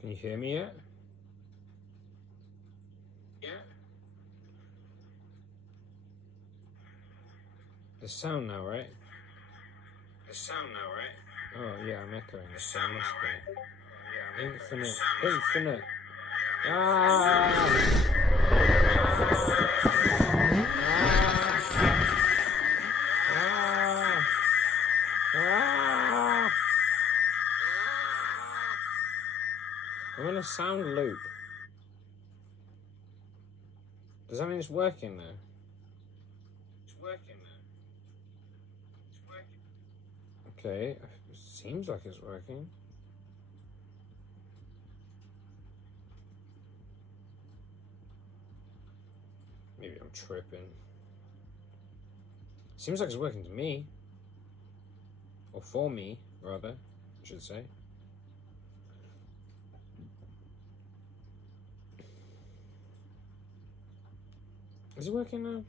Can you hear me yet? Yeah. The sound now, right? The sound now, right? Oh yeah, I'm echoing. The So sound it must now, be. right? Yeah, I'm echoing. Infinite. The sound now, Infinite. right? Ah! Ah! Ah! I'm in a sound loop. Does that mean it's working now? It's working now. It's working. Okay, it seems like it's working. Maybe I'm tripping. Seems like it's working to me. Or for me, rather, I should say. Is it working now?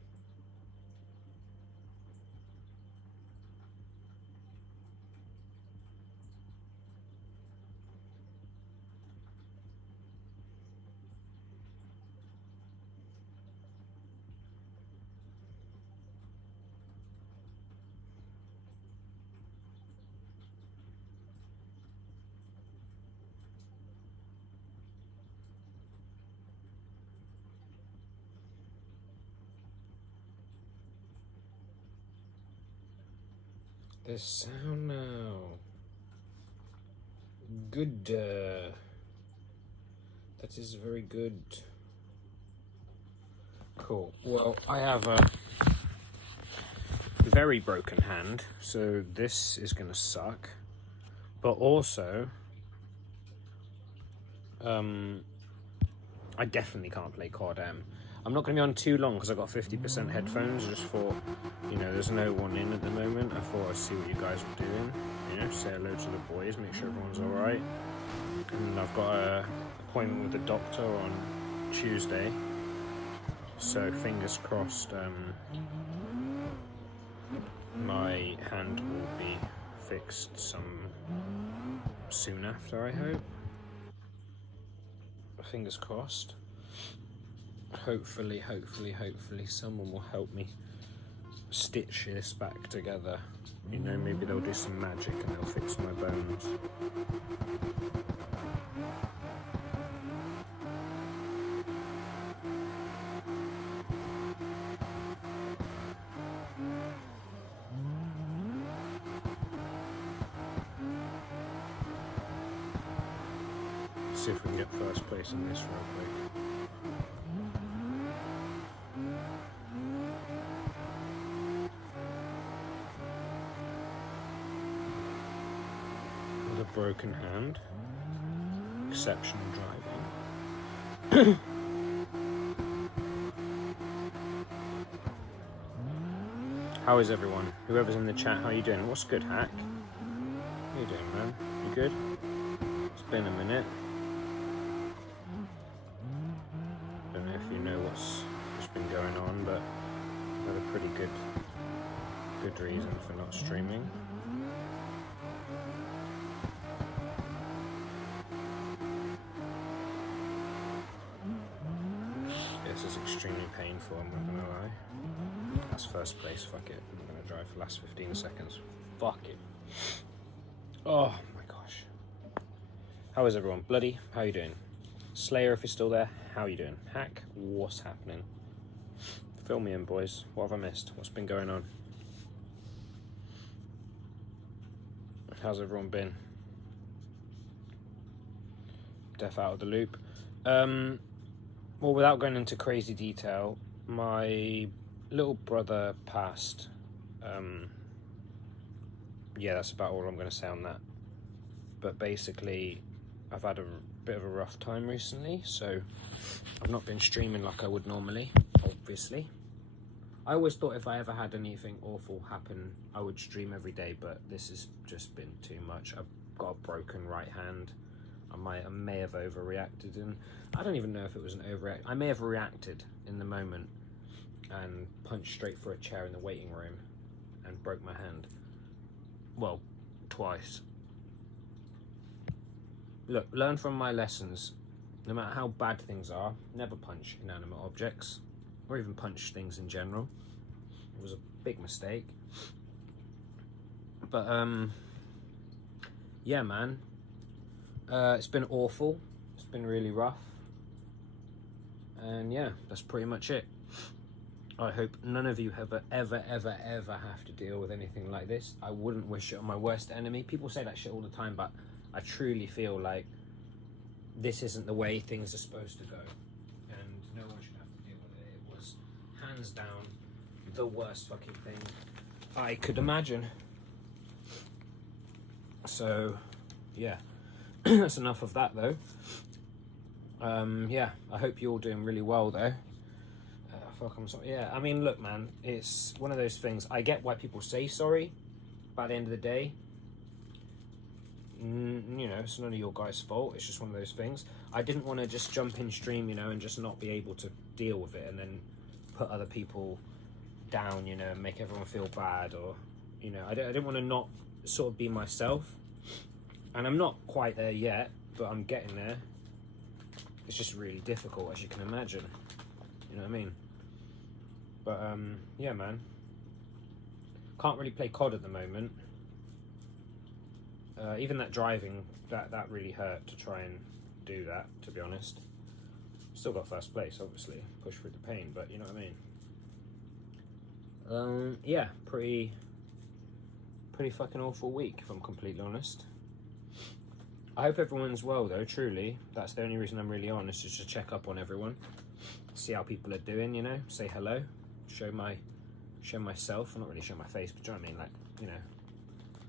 There's sound now. Good. That is very good. Cool. Well, I have a very broken hand, so this is gonna suck. But also, I definitely can't play COD M. I'm not going to be on too long because I've got 50% headphones. Just thought, you know, there's no one in at the moment. I thought I'd see what you guys were doing. You know, say hello to the boys, make sure everyone's alright. And I've got an appointment with the doctor on Tuesday. So fingers crossed, my hand will be fixed soon after, I hope. Fingers crossed. Hopefully someone will help me stitch this back together. You know, maybe they'll do some magic and they'll fix my bones. See if we can get first place in this real quick. With a broken hand, exceptional driving. How is everyone? Whoever's in the chat, how you doing? What's good, Hack? How you doing, man? You good? It's been a minute. Don't know if you know what's been going on, but I've had a pretty good reason for not streaming. This is extremely painful, I'm not gonna lie. That's first place, fuck it. I'm gonna drive for the last 15 seconds. Fuck it. Oh my gosh. How is everyone? Bloody, how you doing? Slayer, if you're still there, how you doing? Hack, what's happening? Fill me in, boys. What have I missed? What's been going on? How's everyone been? Death out of the loop. Well, without going into crazy detail, my little brother passed. Yeah, that's about all I'm going to say on that. But basically, I've had a bit of a rough time recently, so I've not been streaming like I would normally, obviously. I always thought if I ever had anything awful happen, I would stream every day, but this has just been too much. I've got a broken right hand. I may have overreacted, and I don't even know if it was an overreact. I may have reacted in the moment and punched straight for a chair in the waiting room and broke my hand. Well, twice. look, learn from my lessons. No matter how bad things are, never punch inanimate objects, or even punch things in general. It was a big mistake. But yeah, man, it's been awful. It's been really rough. And yeah, that's pretty much it. I hope none of you ever have to deal with anything like this. I wouldn't wish it on my worst enemy. People say that shit all the time, but I truly feel like this isn't the way things are supposed to go, and no one should have to deal with it. It was hands down the worst fucking thing I could imagine. So yeah, that's enough of that though. Yeah, I hope you're all doing really well though. Fuck, I'm sorry. Yeah, I mean, look, man, it's one of those things. I get why people say sorry, but at the end of the day, you know, it's none of your guys' fault. It's just one of those things. I didn't want to just jump in stream, you know, and just not be able to deal with it and then put other people down, you know, and make everyone feel bad, or, you know, I didn't want to not sort of be myself. And I'm not quite there yet, but I'm getting there. It's just really difficult, as you can imagine. You know what I mean? But yeah, man, can't really play COD at the moment. Even that driving, that really hurt to try and do that, to be honest. Still got first place, obviously, push through the pain, but you know what I mean. Yeah, pretty fucking awful week, if I'm completely honest. I hope everyone's well though, truly. That's the only reason I'm really on, is just to check up on everyone, see how people are doing, you know, say hello, show myself. I'm not really showing my face, but do you know what I mean? Like, you know,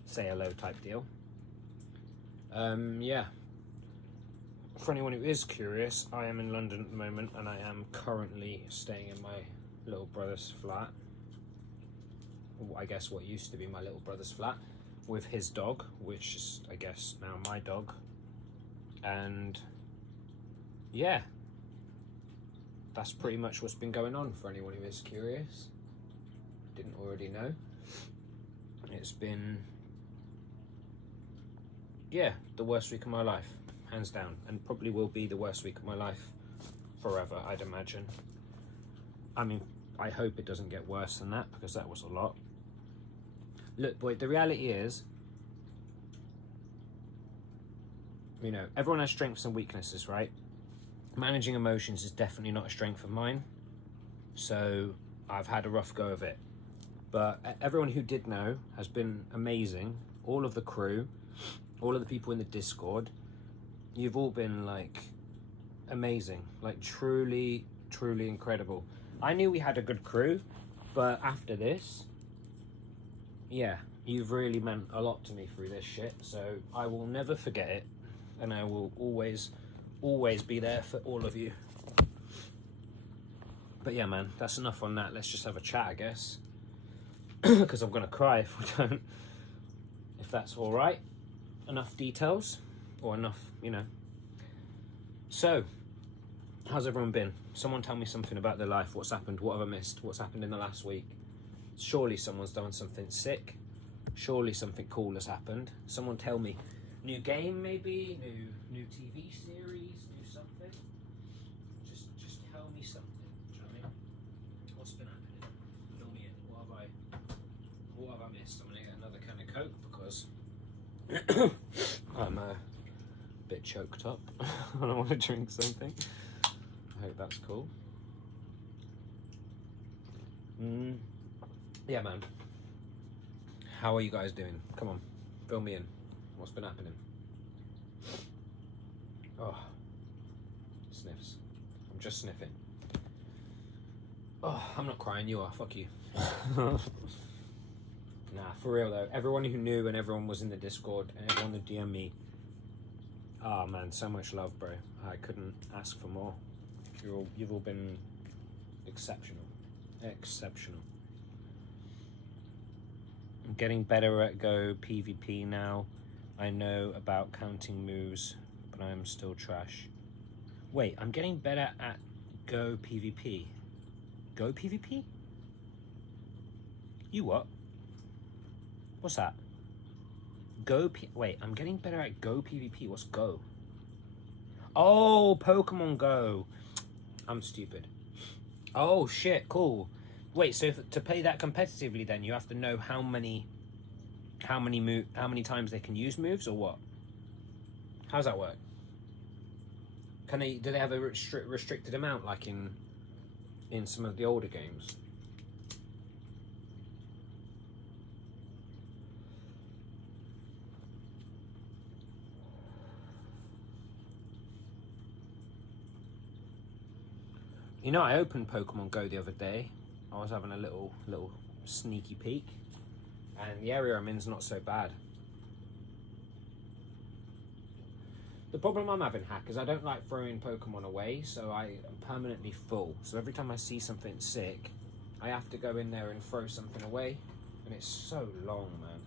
say hello type deal. Yeah. For anyone who is curious, I am in London at the moment, and I am currently staying in my little brother's flat. I guess what used to be my little brother's flat, with his dog, which is, I guess, now my dog. And yeah, that's pretty much what's been going on, for anyone who is curious, didn't already know. It's been, yeah, the worst week of my life, hands down, and probably will be the worst week of my life forever, I'd imagine. I mean, I hope it doesn't get worse than that, because that was a lot. Look, boy, the reality is, you know, everyone has strengths and weaknesses, right? Managing emotions is definitely not a strength of mine, so I've had a rough go of it. But everyone who did know has been amazing. All of the crew, all of the people in the Discord, you've all been like amazing, like truly incredible. I knew we had a good crew, but after this, yeah, you've really meant a lot to me through this shit, so I will never forget it, and I will always be there for all of you. But yeah, man, that's enough on that. Let's just have a chat, I guess, because I'm gonna cry if we don't, if that's all right. Enough details, or enough, you know. So, how's everyone been? Someone tell me something about their life. What's happened? What have I missed? What's happened in the last week? Surely someone's done something sick. Surely something cool has happened. Someone tell me. New game, maybe? New TV series? New something? Just tell me something. Do you know what I mean? What's been happening? Fill me in. What have I missed? I'm gonna get another can of Coke because I'm a bit choked up. I don't want to drink something. I hope that's cool. Yeah, man. How are you guys doing? Come on, fill me in. What's been happening? Oh, sniffs. I'm just sniffing. Oh, I'm not crying. You are. Fuck you. Nah, for real though. Everyone who knew and everyone was in the Discord and everyone that DM me. Oh man, so much love, bro. I couldn't ask for more. You've all been exceptional. Exceptional. I'm getting better at Go PvP now. I know about counting moves, but I am still trash. Wait, I'm getting better at Go PvP. Go PvP? You what? What's that? Wait, I'm getting better at Go PvP. What's Go? Oh, Pokemon Go. I'm stupid. Oh shit, cool. Wait, so to play that competitively, then you have to know how many times they can use moves, or what? How does that work? Do they have a restricted amount, like in some of the older games? You know, I opened Pokemon Go the other day. I was having a little sneaky peek, and the area I'm in is not so bad. The problem I'm having, Hack, is I don't like throwing Pokemon away, so I am permanently full. So every time I see something sick, I have to go in there and throw something away, and it's so long, man.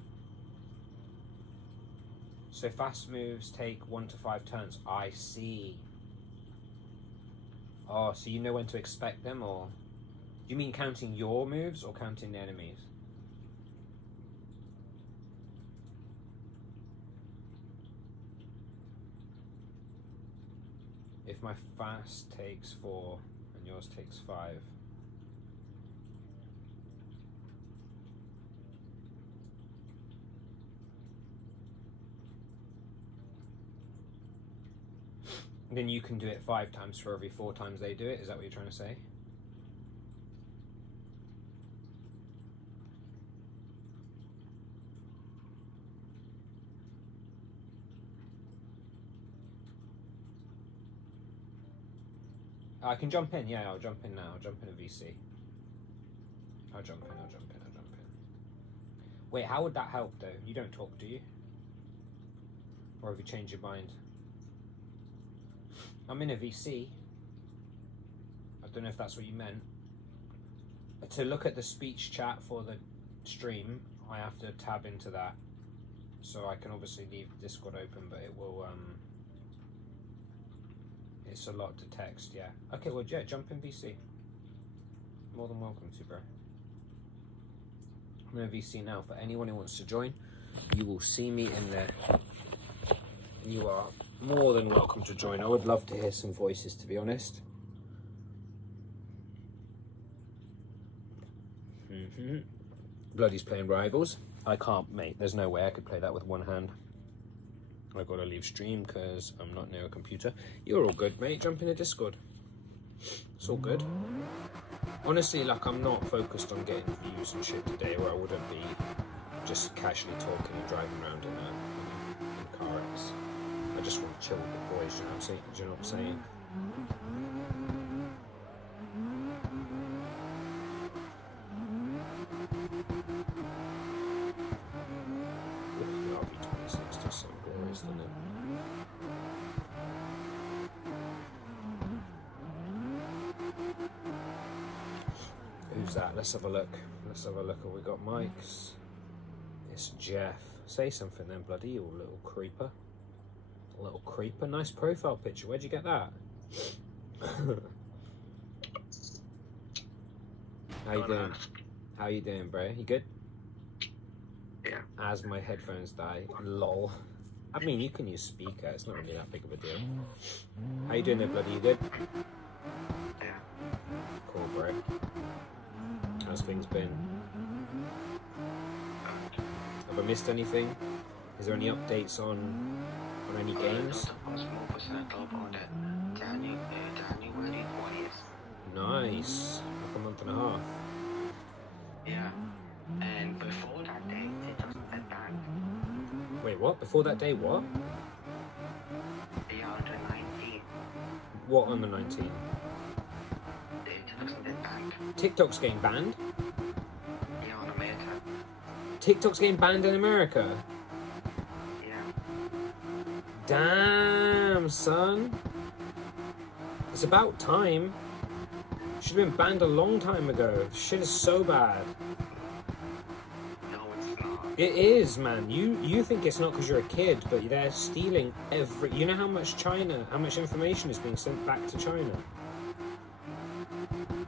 So fast moves take 1 to 5 turns. I see. Oh, so you know when to expect them, or... Do you mean counting your moves or counting the enemies? If my fast takes 4 and yours takes 5. Then you can do it 5 times for every 4 times they do it. Is that what you're trying to say? I can jump in, yeah, I'll jump in now. I'll jump in a VC. I'll jump in. Wait, how would that help though? You don't talk, do you? Or have you changed your mind? I'm in a VC. I don't know if that's what you meant. To look at the speech chat for the stream, I have to tab into that. So I can obviously leave Discord open, but it will, it's a lot to text, yeah. Okay, well, yeah, jump in VC. More than welcome to, bro. I'm in a VC now. For anyone who wants to join, you will see me in there. You are more than welcome to join. I would love to hear some voices, to be honest. Bloody's playing Rivals. I can't, mate. There's no way I could play that with one hand. I've got to leave stream because I'm not near a computer. You're all good, mate. Jump in the Discord. It's all good. Honestly, like, I'm not focused on getting views and shit today, or I wouldn't be just casually talking and driving around in car X. I just want to chill with the boys, do you know what I'm saying? Do you know what I'm saying? RB26 does sound glorious, doesn't it? Who's that? Let's have a look. Let's have a look. Have we got mics? It's Jeff. Say something then, bloody, you little creeper. A little creeper. Nice profile picture. Where'd you get that? How you doing? How you doing, bro? You good? Yeah. As my headphones die. Lol. I mean, you can use speaker. It's not really that big of a deal. How you doing there, bloody? You good? Yeah. Cool, bro. How's things been? Have I missed anything? Is there any updates on any games? January 20th. Nice. Like a month and a half. Yeah. And before that day, they just went back. Wait, what? Before that day, what? They are on the 19th. What on the 19th? They just went back. TikTok's getting banned? Yeah, on America. TikTok's getting banned in America? Yeah. Damn, son. It's about time. Should have been banned a long time ago. Shit is so bad. No, it's not. It is, man. You think it's not because you're a kid, but they're stealing every... You know how much information is being sent back to China?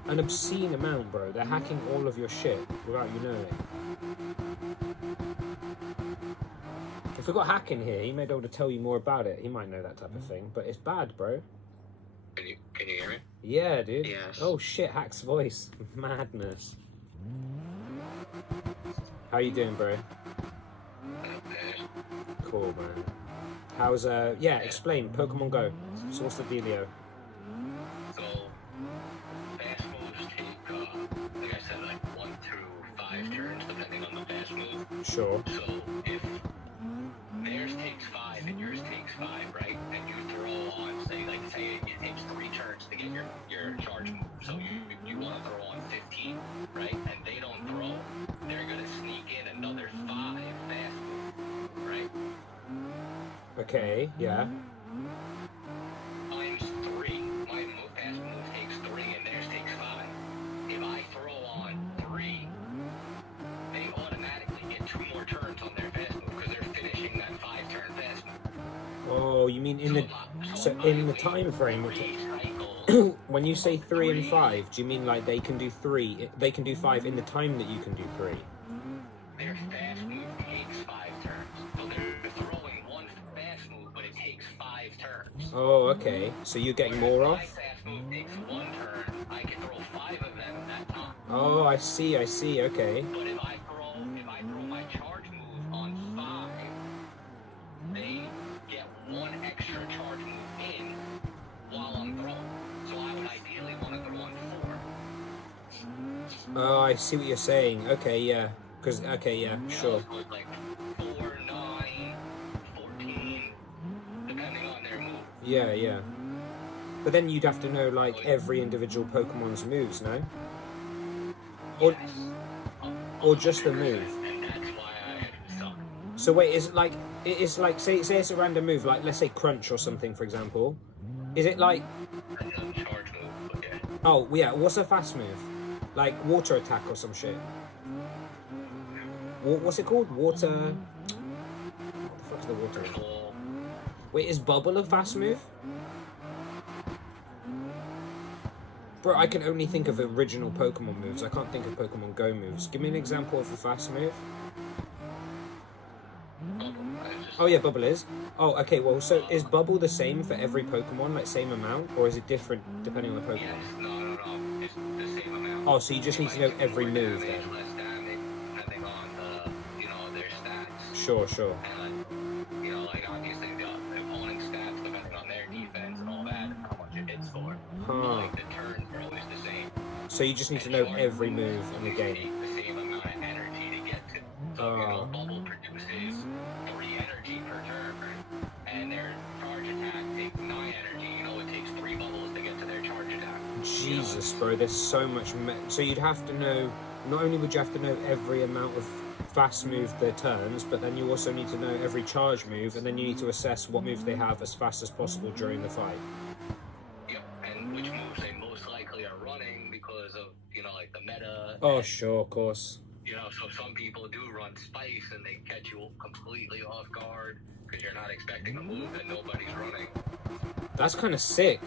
An obscene amount, bro. They're hacking all of your shit without you knowing. we got Hack in here, he may be able to tell you more about it. He might know that type of thing, but it's bad, bro. Can you hear me? Yeah, dude. Yes. Oh shit, Hack's voice. Madness. How you doing, bro? Cool, man. How's yeah, explain Pokemon Go. So what's the dealio? So fast moves take like I said, like 1 through 5 turns depending on the fast move. Sure. So if theirs takes 5 and yours takes 5, right? And you throw on say it takes 3 turns to get your charge move. So you want to throw on 15, right? And they don't throw, they're gonna sneak in another 5 fast move, right? Okay, yeah. Mine's 3. My fast move takes 3 and theirs takes 5. If I throw on 3, they automatically get 2 more turns on their fast move because they're finishing that 5-turn fast move. Oh, you mean in the time frame? When you say 3 and 5, do you mean like they can do 3? They can do 5 in the time that you can do 3. Their fast move takes 5 turns, so they're throwing one fast move, but it takes 5 turns. Oh, okay. So you're getting more My off? fast move takes 1 turn. I can throw 5 of them at that time. Oh, I see. Okay. But if I throw my charge move on 5, they get 1 extra charge move in while I'm throwing. So I would ideally want to throw on 4. Oh, I see what you're saying. Okay, yeah. Because, okay, yeah, sure. So it's like 4, 9, 14, depending on their move. Yeah. But then you'd have to know, like, every individual Pokemon's moves, no? Or just the move. And that's why I suck. So wait, is it like, say it's a random move, like, let's say Crunch or something, for example. Is it like... Charge move, okay. Oh, yeah, what's a fast move? Like, water attack or some shit? What's it called? Water... What the fuck's the water? Wait, is Bubble a fast move? Bro, I can only think of original Pokemon moves. I can't think of Pokemon Go moves. Give me an example of a fast move. Oh yeah, Bubble is. Oh, okay, well, so is Bubble the same for every Pokemon, like same amount? Or is it different depending on the Pokemon? Yes, no. It's the same amount. Oh, so you just need to know every move then? Less damage, depending on their stats. Sure. And like obviously the opponent's stats depending on their defense and all that, and how much it hits for. Huh. But, like the turns are always the same. So you just need to know every move in the game. Take the same amount of energy to get to. So Bubble produces 3 energy per turn, and their charge attack takes 9 energy. It takes 3 bubbles to get to their charge attack. Jesus, bro, there's so much. So you'd have to know. Not only would you have to know every amount of fast move their turns, but then you also need to know every charge move, and then you need to assess what moves they have as fast as possible during the fight. Yep, and which moves they most likely are running because of like the meta. Oh, sure, of course. So some people do run Spice and they catch you completely off guard because you're not expecting a move that nobody's running. That's kind of sick.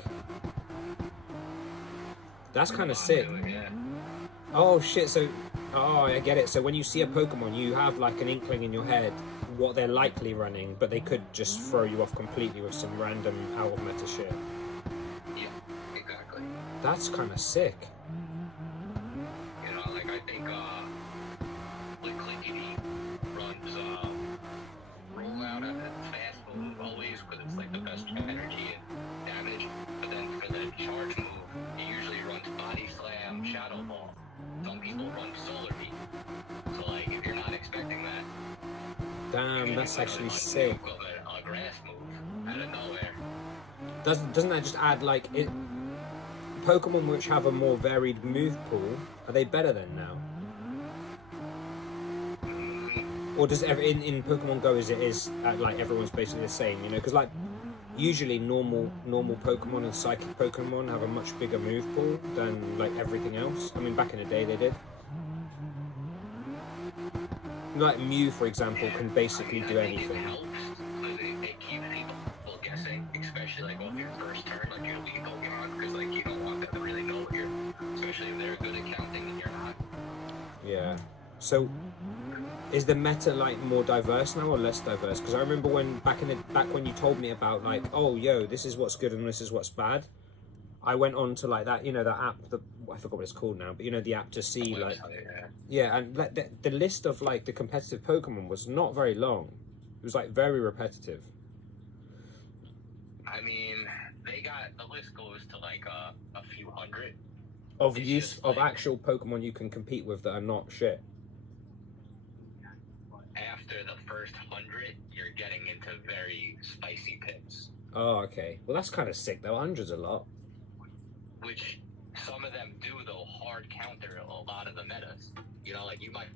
Yeah. Oh shit, so... Oh, I get it. So when you see a Pokemon, you have like an inkling in your head what they're likely running, but they could just throw you off completely with some random out of meta shit. Yeah, exactly. That's kind of sick. Like I think like Clickety runs rollout at its fast move always because it's like the best energy and damage. But then for the charge move, he usually runs Body Slam, Shadow Ball. Some people run Solar Beam. So like if you're not expecting that, Damn, that's actually sick. A grass move out of nowhere. Doesn't that just add like it? Pokemon which have a more varied move pool, are they better than now? Or does in Pokemon Go is like everyone's basically the same? Because like usually normal Pokemon and Psychic Pokemon have a much bigger move pool than like everything else. I mean, back in the day they did. Like Mew, for example, can basically do anything. It helps because it keeps people guessing, especially like off your first turn, like your lead Pokemon, because like you don't want them to really know what you're, especially if they're good at counting and you're not. Yeah. So Is the meta like more diverse now or less diverse? Because I remember back when you told me about like, oh yo, this is what's good and this is what's bad. I went on to like that, that app, I forgot what it's called now, but the app to see like, yeah, and like the list of like the competitive Pokemon was not very long. It was like very repetitive. I mean, the list goes to like a few hundred. Of actual Pokemon you can compete with that are not shit. After the first 100, you're getting into very spicy picks. Oh, okay. Well, that's kind of sick though. 100's a lot. Which some of them do, though, hard counter a lot of the metas. Like you might.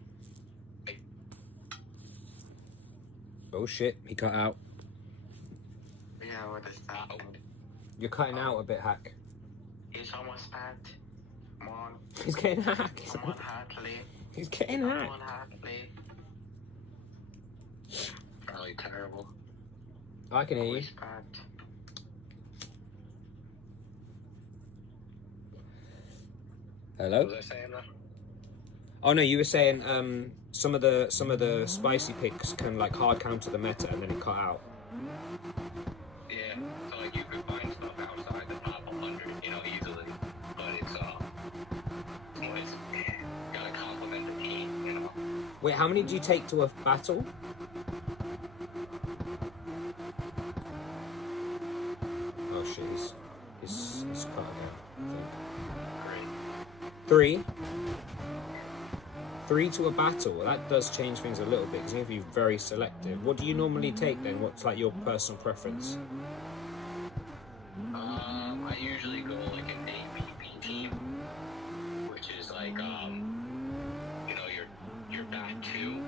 Oh shit, he cut out. Yeah, what is that? You're cutting out a bit, Hack. He's almost hacked. Come on. He's getting hacked. Come on, Hartley. He's getting hacked. Come on, Hartley. Probably terrible. I can hear you. He's hacked. Hello? What was I saying, though? Oh no, you were saying some of the spicy picks can like hard counter the meta and then it cut out. Yeah, so like you could find stuff outside the top 100, easily, but it's gotta compliment the team, Wait, how many do you take to a battle? Oh shit, he's cut again, I think. Great. 3? 3 to a battle. That does change things a little bit because you have to be very selective. What do you normally take then? What's like your personal preference? I usually go like an APP team, which is like your back two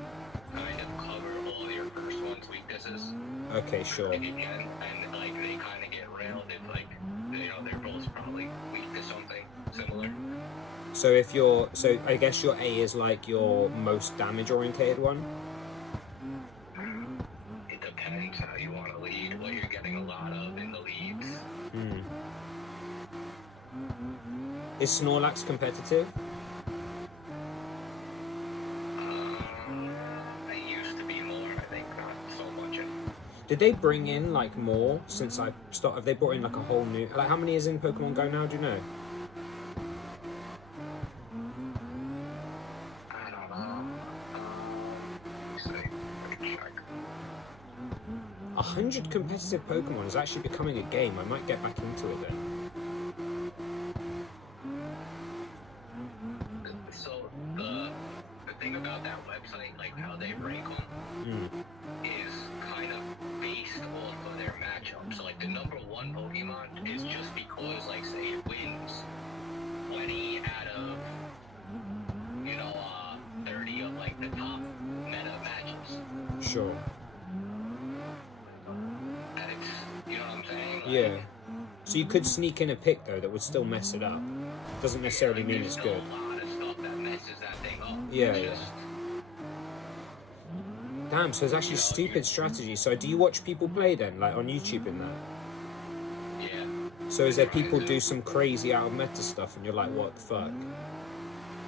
kind of cover all your first one's weaknesses. Okay, sure. If you can, and like they kind of get railed if like they're both probably weak to something similar. So I guess your A is like your most damage orientated one? It depends how you want to lead, what you're getting a lot of in the leads. Is Snorlax competitive? They used to be more, I think, not so much. Did they bring in like more since I started? Have they brought in like a whole new, like how many is in Pokemon Go now, do you know? 100 competitive Pokemon is actually becoming a game. I might get back into it then. So the thing about that website, like how they rank them, is kind of based off of their matchup. So like the number 1 Pokemon is just because, like, say it wins 20 out of 30 of like the top meta matches. Sure. Yeah. So you could sneak in a pick though that would still mess it up. Doesn't necessarily mean it's good. A lot of stuff that messes that thing up. Yeah. Damn, so it's actually stupid strategy. So do you watch people play then, like on YouTube and that? Yeah. So is there people do some crazy out of meta stuff and you're like, what the fuck?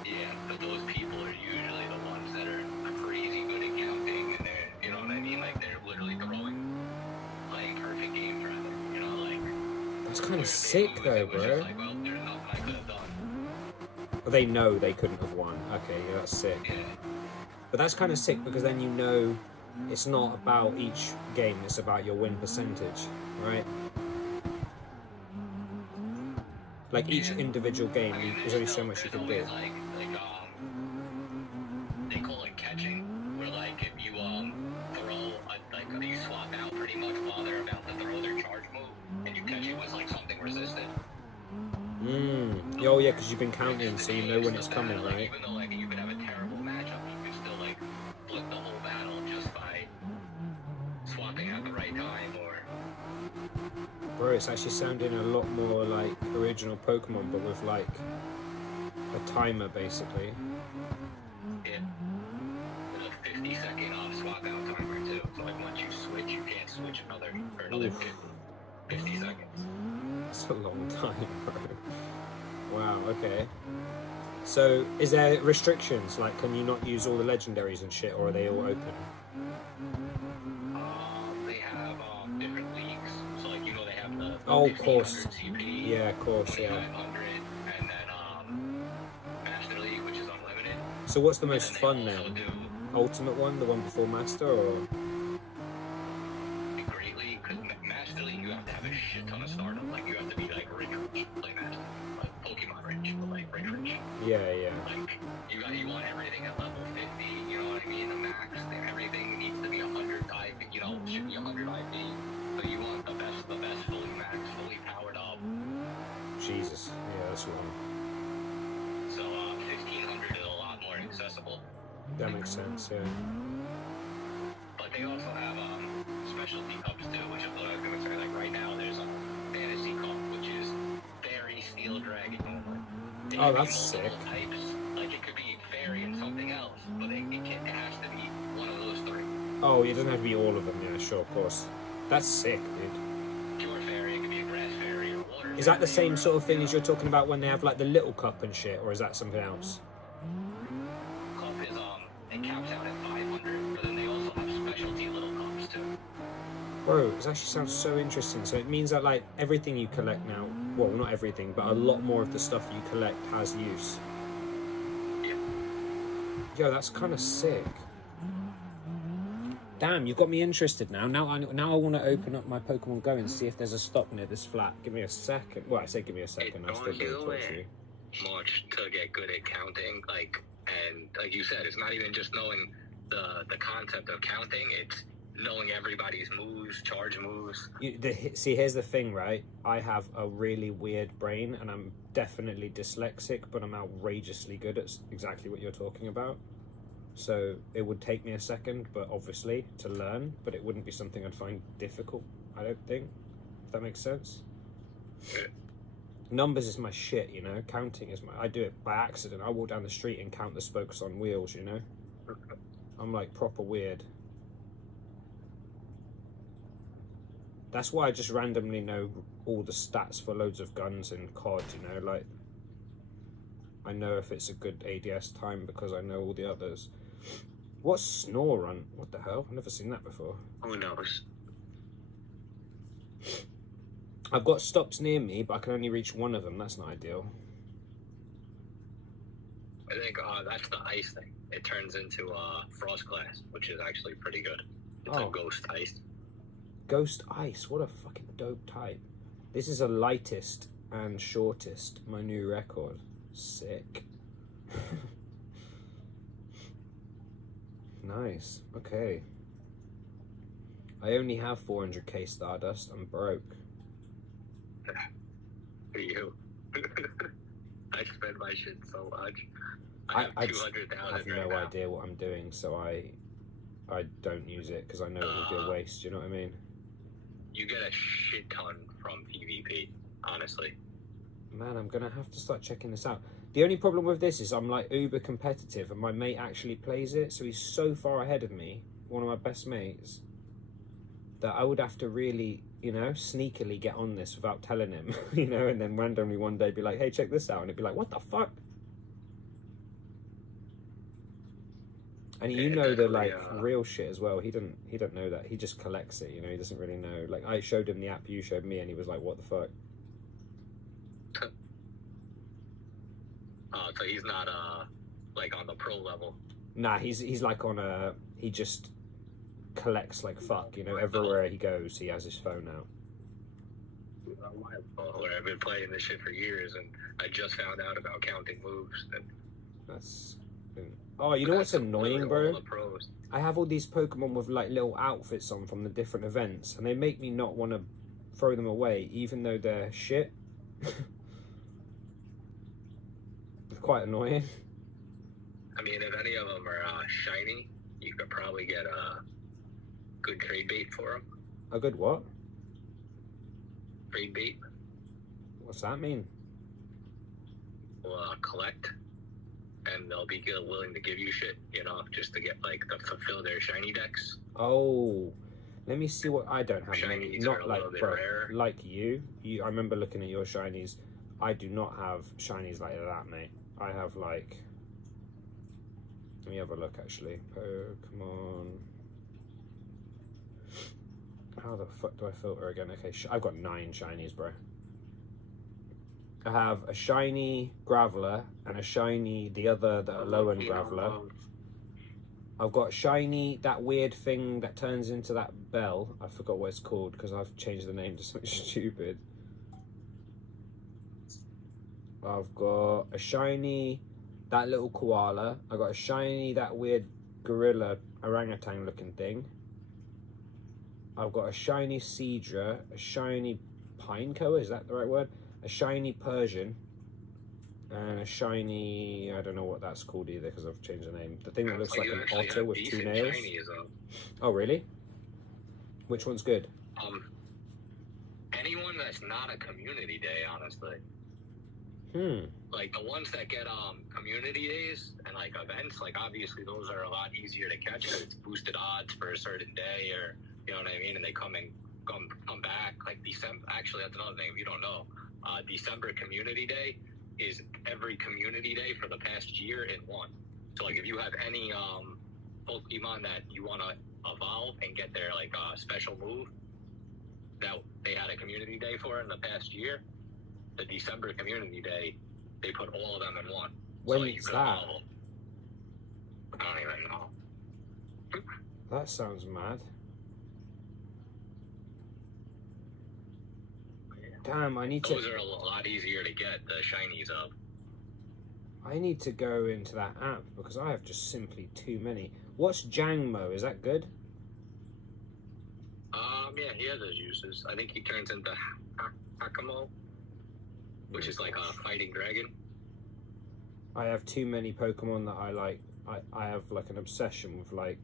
Yeah, but those people are usually the ones that are crazy good at counting and they're, you know what I mean? Like they're literally playing perfect games rather. That's kind of sick though, bro. Like, well, there's nothing I could have done. They know they couldn't have won. Okay, yeah, that's sick. Yeah. But that's kind of sick because then you know it's not about each game, it's about your win percentage, right? Like each individual game, there's only so much you can do. They call it catching, where like if you throw, you swap out pretty much while they're about to throw their charge move, and you catch it with like something resistant. Oh yeah, because you've been counting, so you know when it's coming, right? Even though like you could have a terrible matchup, you can still like flip the whole battle just by swapping at the right time, or. Bro, it's actually sounding a lot more like original Pokemon, but with like a timer basically. Yeah. There's a 50-second swap out timer too. So like once you switch, you can't switch for another 50 seconds. That's a long time, bro. Wow, okay. So, is there restrictions? Like, can you not use all the legendaries and shit, or are they all open? They have different leagues. So, like, they have the Oh, of 1500 course. CP, Yeah, of course, yeah. 2500, and then Master League, which is unlimited. So, what's the And most then fun they then? also do Ultimate one, the one before Master, or? the Great League, because Master League, you have to have a shit ton of stardom. Like, you have to be, like, rich to play Master. Like, Pokemon rich, but, like, rich. Yeah, yeah. Like, you want everything at level 50, you know what I mean? The max, everything needs to be 100 IP, should be 100 IP. So you want the best, fully max, fully powered up. Jesus, yeah, that's one. So 1500 is a lot more accessible. That makes sense, yeah. But they also have specialty cups too, which is what I was gonna say. Like right now, there's a fantasy cup, which is fairy, steel dragon. It Oh, can be that's sick. multiple types. Like it could be fairy and something else, but it has to be one of those three. Oh, it doesn't have to be all of them, yeah, sure, of course. That's sick, dude. Pure fairy, it could be a grass fairy or water. Is that the fairy same or, sort of thing as you're talking about when they have like the little cup and shit, or is that something else? Cup is it caps out at 500, but then they also have specialty little cups too. Bro, this actually sounds so interesting. So it means that like everything you collect now, well, not everything, but a lot more of the stuff you collect has use. Yeah. Yo, that's kind of sick. Damn, you've got me interested now. Now I want to open up my Pokemon Go and see if there's a stop near this flat. Give me a second. Well, I say give me a second. I'll still be able to talk to you. Much to get good at counting, and like you said, it's not even just knowing the concept of counting, it's knowing everybody's moves, charge moves. See, here's the thing, right? I have a really weird brain, and I'm definitely dyslexic, but I'm outrageously good at exactly what you're talking about. So it would take me a second, but obviously, to learn, but it wouldn't be something I'd find difficult, I don't think. If that makes sense. Yeah. Numbers is my shit, Counting is I do it by accident. I walk down the street and count the spokes on wheels, I'm like proper weird. That's why I just randomly know all the stats for loads of guns in COD, like I know if it's a good ADS time because I know all the others. What's Snore Run? What the hell? I've never seen that before. Who knows? I've got stops near me, but I can only reach one of them. That's not ideal. I think that's the ice thing. It turns into frost glass, which is actually pretty good. It's a ghost ice. Ghost Ice, what a fucking dope type. This is a lightest and shortest, my new record. Sick. Nice, okay. I only have 400k Stardust, I'm broke. For you. I spend my shit so much. I have 200,000 I have no idea what I'm doing, so I don't use it because I know it would be a waste, you know what I mean? You get a shit ton from PvP, honestly. Man, I'm gonna have to start checking this out. The only problem with this is I'm like uber competitive and my mate actually plays it, so he's so far ahead of me, one of my best mates, that I would have to really, sneakily get on this without telling him, and then randomly one day be like, hey, check this out, and he'd be like, what the fuck? And the real shit as well. He don't know that. He just collects it, he doesn't really know. Like I showed him the app you showed me and he was like, what the fuck? So he's not like on the pro level. Nah, he's like on he just collects like fuck, everywhere he goes he has his phone out. I've been playing this shit for years and I just found out about counting moves. And that's oh, you know what's annoying, bro? I have all these Pokemon with like little outfits on from the different events, and they make me not want to throw them away, even though they're shit. It's quite annoying. I mean, if any of them are shiny, you could probably get a good trade bait for them. A good what? Trade bait. What's that mean? Well, collect. And they'll be willing to give you shit, just to get to fulfill their shiny decks. Oh, let me see what I don't have. Shinies not are a like little bit bro, rare. like you. I remember looking at your shinies. I do not have shinies like that, mate. I have like, let me have a look actually. Pokemon. How the fuck do I filter again? Okay, I've got 9 shinies, bro. I have a shiny Graveler and a shiny, the other, the low end Graveler. I've got shiny, that weird thing that turns into that bell. I forgot what it's called because I've changed the name to something stupid. I've got a shiny, that little koala. I got a shiny, that weird gorilla orangutan looking thing. I've got a shiny Seadra, a shiny Pineco, is that the right word? A shiny Persian, and a shiny, I don't know what that's called either because I've changed the name. The thing that looks like an otter with 2 nails. Oh, really? Which one's good? Anyone that's not a community day, honestly. Like the ones that get community days and like events, like obviously those are a lot easier to catch because it's boosted odds for a certain day, or you know what I mean, and they come back. Like December, actually that's another thing if you don't know. December community day is every community day for the past year in one. So like if you have any Pokemon that you want to evolve and get their like special move that they had a community day for in the past year, the December community day, they put all of them in one. When so is that? I don't even know. That sounds mad. Damn, I need to... Those are a lot easier to get, the shinies of. I need to go into that app because I have just simply too many. What's Jangmo? Is that good? Yeah, he has those uses. I think he turns into Hakamo, which is like a fighting dragon. I have too many Pokemon that I like. I have like an obsession with like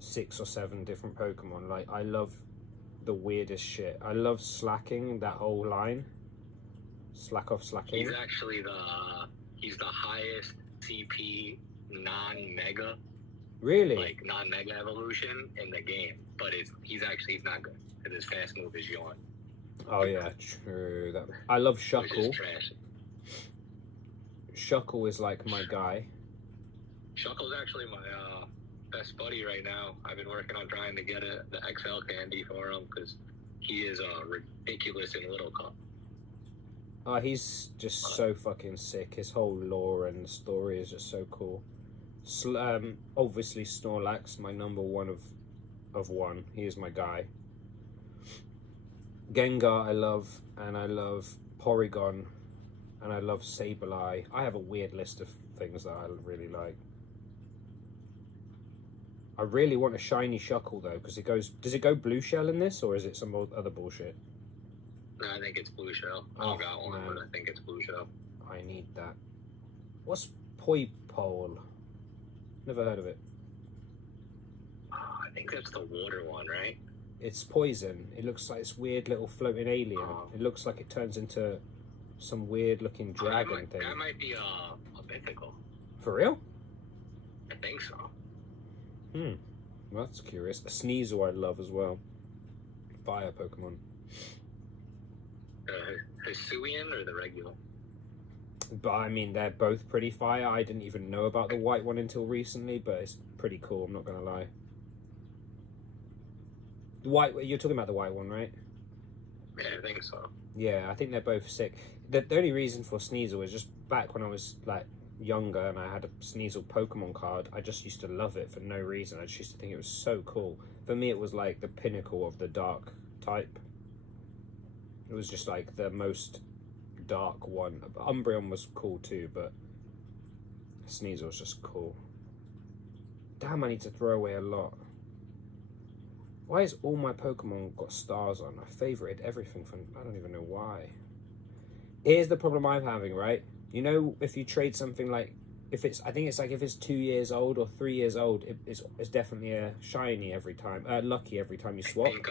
6 or 7 different Pokemon. Like I love the weirdest shit. I love Slacking, that whole line. Slack off Slacking. He's actually he's the highest CP non-mega. Really? Like non-mega evolution in the game, but he's not good. And his fast move is Yawn. Oh yeah, true. That I love Shuckle. Which is trash. Shuckle is like my guy. Shuckle's actually my best buddy right now. I've been working on trying to get the XL candy for him because he is ridiculous in Little Cup. He's just so fucking sick. His whole lore and story is just so cool. Obviously Snorlax, my number one of one. He is my guy. Gengar I love, and I love Porygon, and I love Sableye. I have a weird list of things that I really like. I really want a shiny Shuckle though, because does it go blue shell in this, or is it some other bullshit? No, I think it's blue shell. I don't got one, but I think it's blue shell. I need that. What's Poipole? Never heard of it. I think that's the water one, right? It's poison. It looks like this weird little floating alien. It looks like it turns into some weird looking dragon thing. That might be a mythical. For real? I think so. Well, that's curious. A Sneasel I love as well. Fire Pokemon. Hisuian or the regular? But I mean, they're both pretty fire. I didn't even know about the white one until recently, but it's pretty cool, I'm not gonna lie. You're talking about the white one, right? Yeah, I think so. Yeah, I think they're both sick. The only reason for Sneasel is just back when I was like younger and I had a Sneasel Pokemon card, I just used to love it for no reason. I just used to think it was so cool. For me, it was like the pinnacle of the dark type. It was just like the most dark one. Umbreon was cool too, but Sneasel was just cool. Damn, I need to throw away a lot. Why is all my Pokemon got stars on? I favorited everything from, I don't even know why. Here's the problem I'm having, right? You know, if you trade something like, I think it's like if it's 2 years old or 3 years old, it's definitely a shiny every time, lucky every time you swap. I think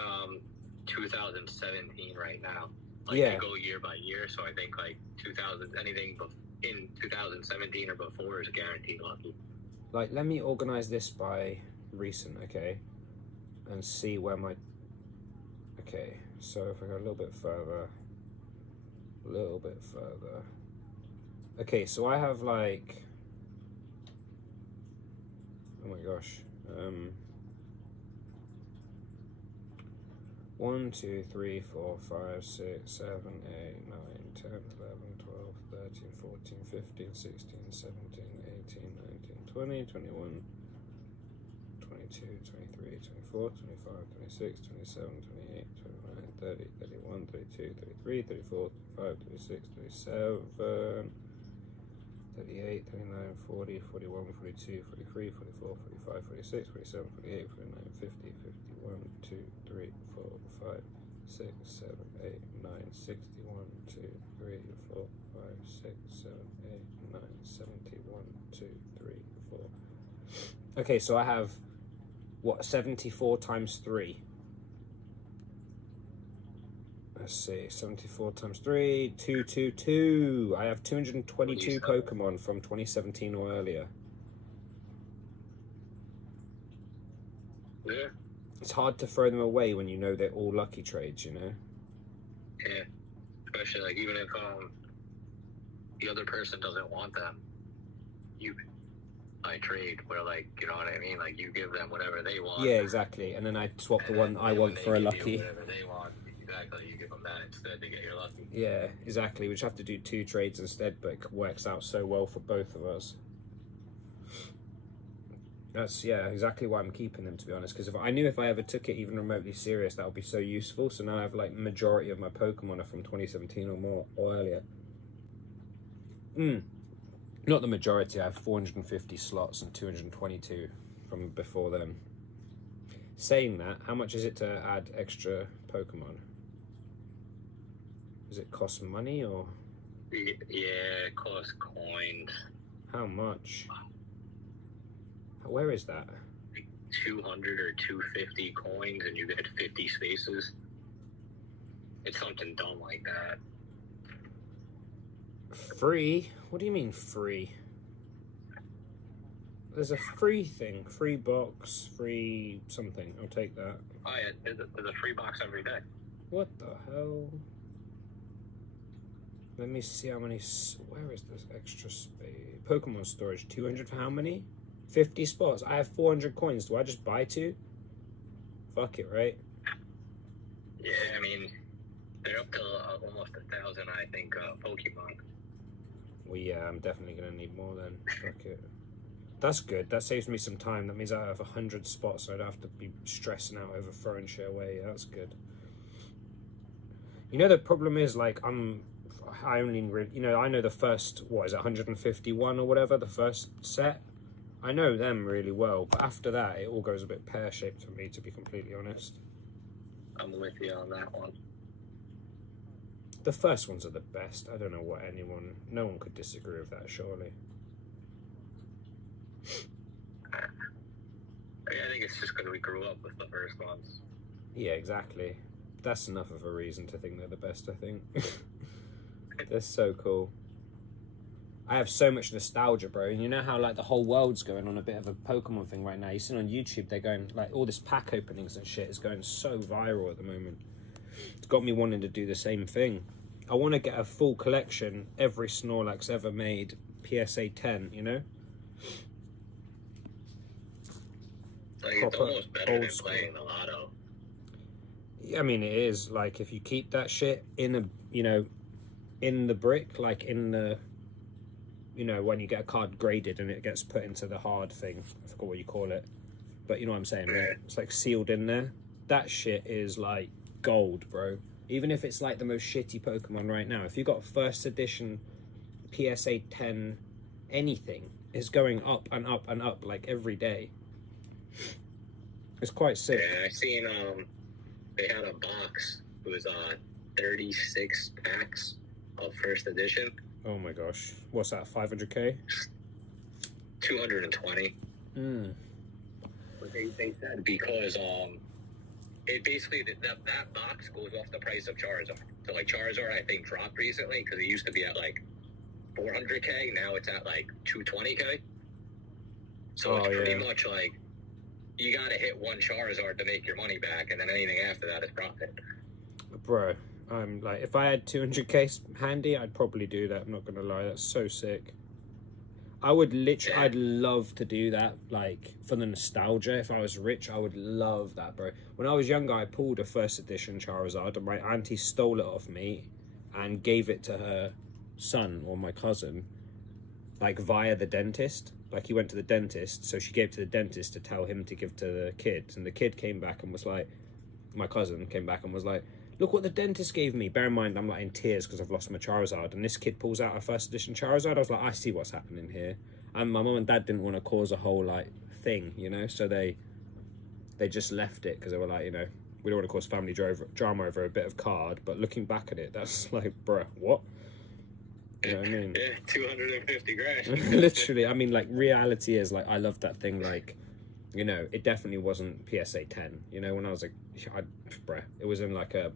2017 right now. Like yeah. They go year by year, so I think like 2000, anything in 2017 or before is guaranteed lucky. Like, let me organize this by recent, okay? And see where my... Okay, so if I go a little bit further... Okay, so I have like, oh my gosh, 1, 2, 3, 4, 5, 6, 7, 8, 9, 10, 11, 12, 13, 14, 15, 16, 17, 18, 19, 20, 21, 22, 23, 24, 25, 26, 27, 28, 29, 30, 31, 32, 33, 34, 35, 36, 37, 38, 39, 40, 41, 42, 43, 44, 45, 46, 47, 48, 49, 50, 51, 2, 3, 4, 5, 6, 7, 8, 9, 61, 2, 3, 4, 5, 6, 7, 8, 9, 71, 2, 3, 4. Okay, so I have, what, 74 times 3? Let's see, 74 times 3, 222. I have 222 Pokemon from 2017 or earlier. Yeah. It's hard to throw them away when you know they're all lucky trades, you know? Yeah. Especially, like, even if the other person doesn't want them, you I trade where, like, you know what I mean? Like, you give them whatever they want. Yeah, exactly. And then I swap the one I want for a lucky. Whatever they want, exactly. You give them that instead to get your lucky. Yeah, exactly. We just have to do 2 trades instead, but it works out so well for both of us. That's, yeah, exactly why I'm keeping them, to be honest. Because if I knew if I ever took it even remotely serious, that would be so useful. So now I have, like, majority of my Pokemon are from 2017 or more, or earlier. Not the majority. I have 450 slots and 222 from before then. Saying that, how much is it to add extra Pokemon? Does it cost money or? Yeah, it costs coins. How much? Where is that? 200 or 250 coins and you get 50 spaces. It's something dumb like that. Free? What do you mean free? There's a free thing. Free box, free something. I'll take that. Oh yeah, there's a free box every day. What the hell? Let me see how many... Where is this extra space? Pokemon storage. 200 for how many? 50 spots. I have 400 coins. Do I just buy 2? Fuck it, right? Yeah, I mean, they're up to almost 1,000, I think, Pokemon. Well, yeah, I'm definitely going to need more then. Fuck it. That's good. That saves me some time. That means I have 100 spots, so I don't have to be stressing out over throwing shit away. Yeah, that's good. You know, the problem is, like, I only really, you know, I know the first, what is it, 151 or whatever, the first set. I know them really well, but after that, it all goes a bit pear-shaped for me, to be completely honest. I'm with you on that one. The first ones are the best. I don't know what no one could disagree with that, surely. I think it's just because we grew up with the first ones. Yeah, exactly. That's enough of a reason to think they're the best, I think. They're so cool. I have so much nostalgia, bro. And you know how, like, the whole world's going on a bit of a Pokemon thing right now? You see on YouTube, they're going, like, all this pack openings and shit is going so viral at the moment. It's got me wanting to do the same thing. I want to get a full collection, every Snorlax ever made, PSA 10, you know? Like, it's almost better than playing the lotto. I mean, it is. Like, if you keep that shit in a, you know, in the brick, like in the, you know, when you get a card graded and it gets put into the hard thing. I forgot what you call it. But you know what I'm saying, right? It's like sealed in there. That shit is like gold, bro. Even if it's like the most shitty Pokemon right now. If you got first edition PSA 10 anything, it's going up and up and up like every day. It's quite sick. Yeah, I seen they had a box. It was 36 packs of first edition. Oh my gosh. What's that, 500k? 220. But they said because it basically that box goes off the price of Charizard. So like Charizard I think dropped recently because it used to be at like 400k. Now it's at like 220k. So it's pretty much like you gotta hit one Charizard to make your money back, and then anything after that is profit. Bro, I'm like, if I had 200k handy, I'd probably do that. I'm not gonna lie, that's so sick. I would literally, I'd love to do that, like, for the nostalgia. If I was rich, I would love that, bro. When I was younger, I pulled a first edition Charizard, and my auntie stole it off me and gave it to her son or my cousin, like, via the dentist. Like, he went to the dentist, so she gave it to the dentist to tell him to give to the kid. And the kid came back and was like, my cousin came back and was like, look what the dentist gave me. Bear in mind, I'm like in tears because I've lost my Charizard. And this kid pulls out a first edition Charizard. I was like, I see what's happening here. And my mum and dad didn't want to cause a whole like thing, you know? So they just left it because they were like, you know, we don't want to cause family drama over a bit of card. But looking back at it, that's like, bruh, what? You know what I mean? Yeah, 250 grand. Literally, I mean, like, reality is, like, I love that thing, like, you know, it definitely wasn't PSA 10, you know, when I was like, bruh, it was in, like, a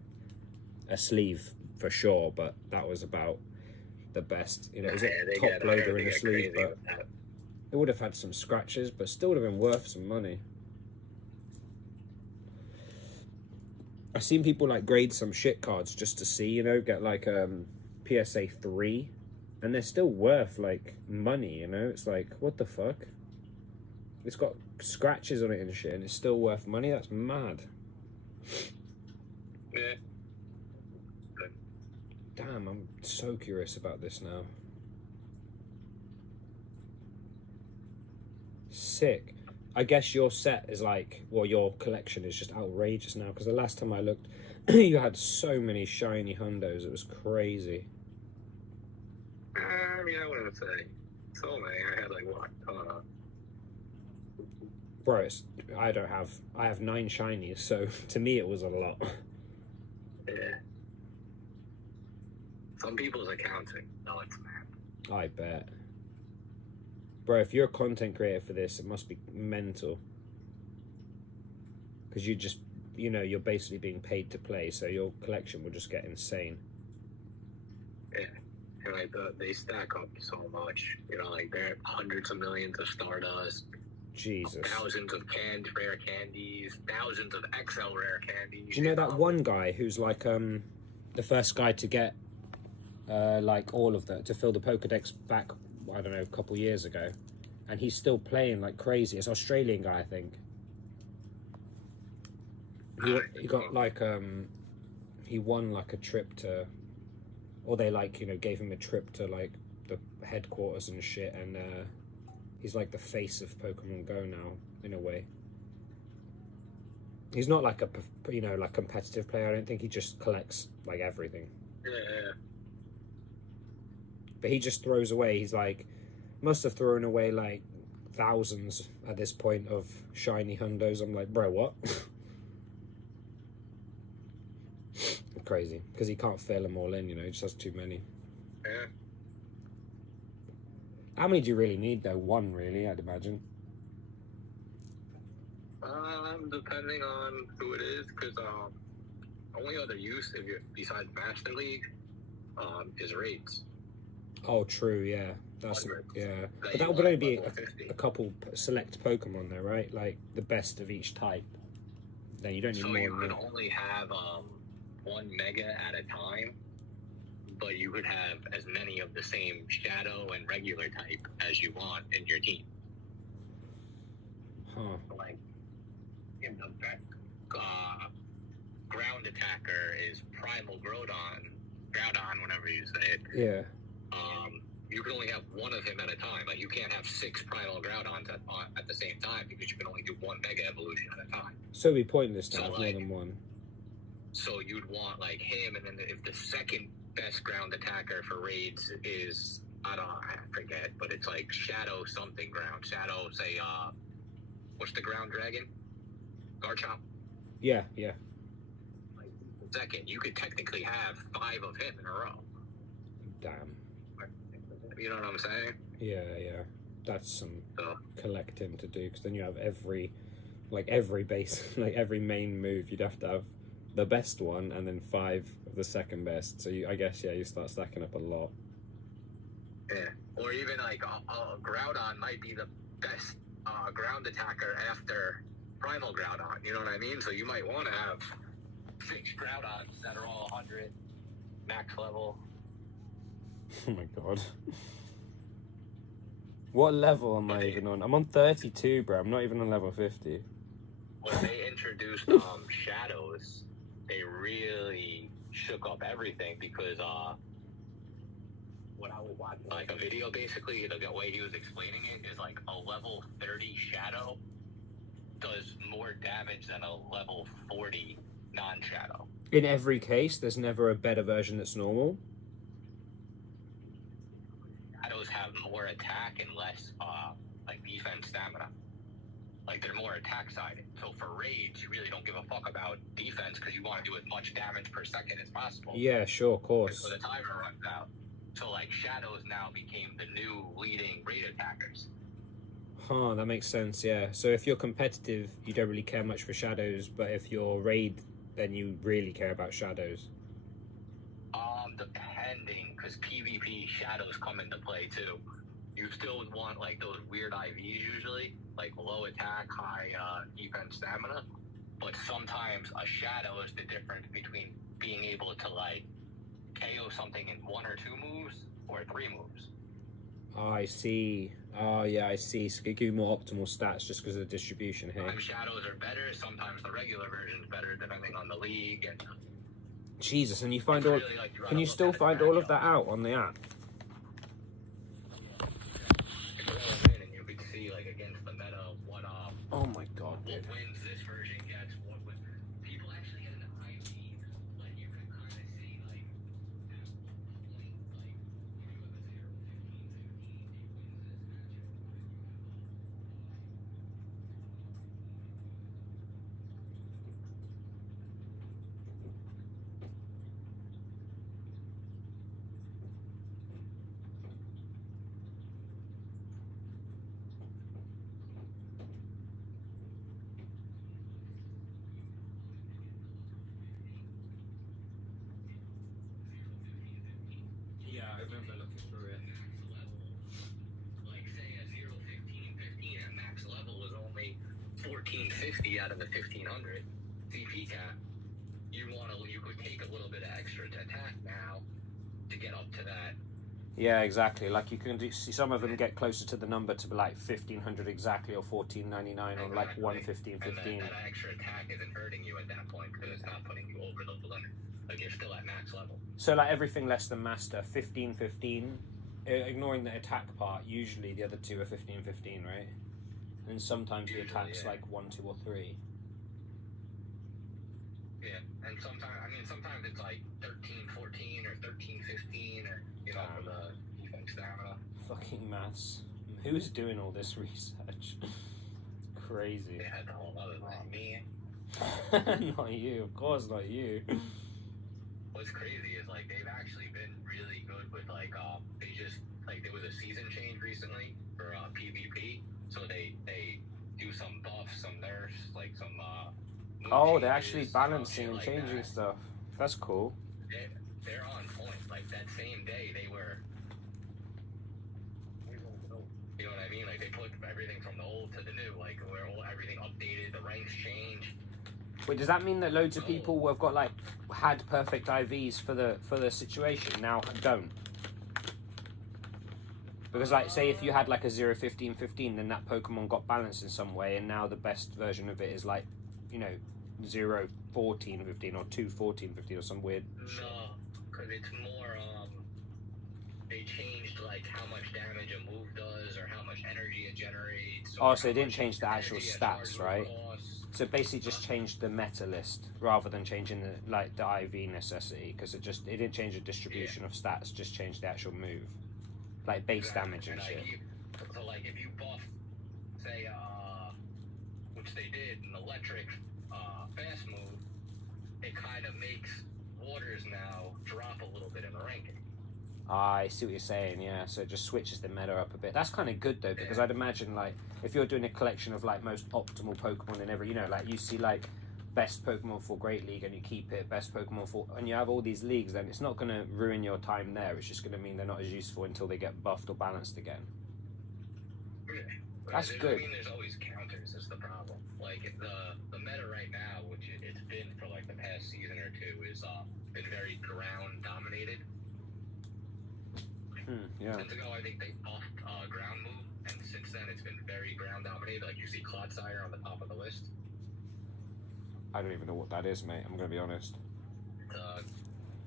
sleeve, for sure, but that was about the best, you know, it was a top loader in the sleeve, but it would have had some scratches, but still would have been worth some money. I've seen people, like, grade some shit cards just to see, you know, get, like, PSA 3, and they're still worth like money, you know? It's like, what the fuck? It's got scratches on it and shit, and it's still worth money. That's mad. Yeah. Damn, I'm so curious about this now. Sick. I guess your set is like, well, your collection is just outrageous now, because the last time I looked, you had so many shiny hundos. It was crazy. I mean, I wouldn't say so many. I had like what? Bro, I have 9 shinies, so to me it was a lot. Yeah. Some people's accounting. No, it's not. I bet. Bro, if you're a content creator for this, it must be mental. Because you just, you know, you're basically being paid to play, so your collection will just get insane. Yeah. And like they stack up so much, you know, like there are hundreds of millions of Stardust, Jesus. thousands of canned rare candies, thousands of XL rare candies. Do you know that one guy who's like the first guy to get like all of that, to fill the Pokedex back, I don't know, a couple years ago, and he's still playing like crazy. It's an Australian guy, I think. He got like he won like a trip to, or they like, you know, gave him a trip to like the headquarters and shit, and he's like the face of Pokemon Go now in a way. He's not like a, you know, like competitive player. I don't think. He just collects like everything. Yeah. But he just throws away. He's like, must have thrown away like thousands at this point of shiny hundos. I'm like, bro, what? Crazy, because he can't fill them all in, you know, he just has too many. Yeah. How many do you really need though? 1 really, I'd imagine. Depending on who it is, because only other use if you're besides Master League is raids. Oh, true, yeah. That's yeah. But But that would only be a couple select Pokemon though, right? Like the best of each type. Then you don't need So more you than could that. only have 1 mega at a time, but you could have as many of the same shadow and regular type as you want in your team. Huh. Like, if the best ground attacker is Primal Groudon, whenever you say it, Yeah. you can only have 1 of him at a time. Like, you can't have 6 Primal Groudons at the same time, because you can only do 1 Mega Evolution at a time. So it'd be pointless to So, have more like, than 1. So you'd want, like, him, and then if the second best ground attacker for raids is, I forget, but it's like Shadow something ground. Shadow, say, what's the ground dragon? Garchomp. Yeah, yeah. Like, second, you could technically have 5 of him in a row. Damn. You know what I'm saying? Yeah, yeah. That's some So, collecting to do, because then you have every base, like every main move, you'd have to have the best one and then 5 of the second best. So I guess, yeah, you start stacking up a lot. yeah. Or even like Groudon might be the best ground attacker after Primal Groudon. You know what I mean? So you might want to have 6 Groudons that are all 100 max level. Oh my god. What level am I even on? I'm on 32, bro. I'm not even on level 50. When they introduced shadows, they really shook up everything because when I was watching like a video, basically the way he was explaining it is like a level 30 shadow does more damage than a level 40 non-shadow. In every case, there's never a better version that's normal. Shadows have more attack and less like defense stamina. Like they're more attack sided. So for raids, you really don't give a fuck about defense because you want to do as much damage per second as possible. Yeah, sure, of course. Before the timer runs out. So like shadows now became the new leading raid attackers. Huh, that makes sense, yeah. So if you're competitive, you don't really care much for shadows, but if you're raid, then you really care about shadows. Depending, because PvP shadows come into play too. You still would want like those weird IVs usually, like low attack, high defense stamina. But sometimes a shadow is the difference between being able to like KO something in 1 or 2 moves or 3 moves. Oh, I see. Oh, yeah, I see. So it give you more optimal stats just because of the distribution here. Sometimes shadows are better, sometimes the regular version's better, depending on the league. And Jesus, and you find it's all... really, like, you Can gotta you look still at the find all of matchups. that out on the app? You go in and you could see like against the meta what Oh my god, what dude. wins this version gets, what would people actually get an IV, like you could kind of see like at what point like if you have a 0, 15, 15, he wins this matchup. Yeah, I remember looking through it. Max level, like say a 0, 15, 15 at max level is only 1450 out of the 1500 CP cap. You could take a little bit of extra to attack now to get up to that. Yeah, exactly. Like you can see some of them get closer to the number to like 1500 exactly, or 1499, or like 115.15. And that extra attack isn't hurting you at that point because it's not putting you over the limit. Like you're still at max level. So like everything less than master, 15.15, ignoring the attack part, usually the other two are 15.15, right? And sometimes Usually, the attack's yeah. like 1, 2, or 3. Yeah, and sometimes it's like 13, 14 or 13, 15 or, you know, for the defense stamina. Fucking maths. Who's doing all this research? Crazy. They had the whole other thing. Me. Not you, of course not you. What's crazy is like they've actually been really good with like they just like there was a season change recently for PvP, so they do some buffs, some nerfs, like some move Oh, they're changes, actually balancing and like changing that. stuff. That's cool. They're on point. Like that same day they were, you know what I mean? Like they put everything from the old to the new, like where everything updated, the ranks changed. Wait, does that mean that loads of people who have got like had perfect IVs for the situation now don't? Because like say if you had like a 0, 15, 15, then that Pokemon got balanced in some way, and now the best version of it is like, you know, 0, 14, 15, or 2, 14, 15, or some weird shit. No, because it's more they changed like how much damage a move does or how much energy it generates. Oh, so they didn't change the actual stats, right? Costs. So basically just changed the meta list rather than changing the IV necessity, because it didn't change the distribution of stats, just changed the actual move, like base damage and shit. So like if you buff, say which they did, an electric fast move, it kind of makes waters now drop a little bit in the ranking. I see what you're saying, yeah. So it just switches the meta up a bit. That's kind of good though, because I'd imagine like if you're doing a collection of like most optimal Pokemon in every, you know, like you see like best Pokemon for Great League and you keep it, best Pokemon for, and you have all these leagues, then it's not going to ruin your time there. It's just going to mean they're not as useful until they get buffed or balanced again. Yeah. That's good. I mean, there's always counters. Is the problem. Like the meta right now, which it's been for like the past past season or two is been very ground dominated. Yeah. Since ago, I think they buffed ground move, and since then it's been very ground dominated. Like you see Clodsire on the top of the list. I don't even know what that is, mate. I'm gonna be honest.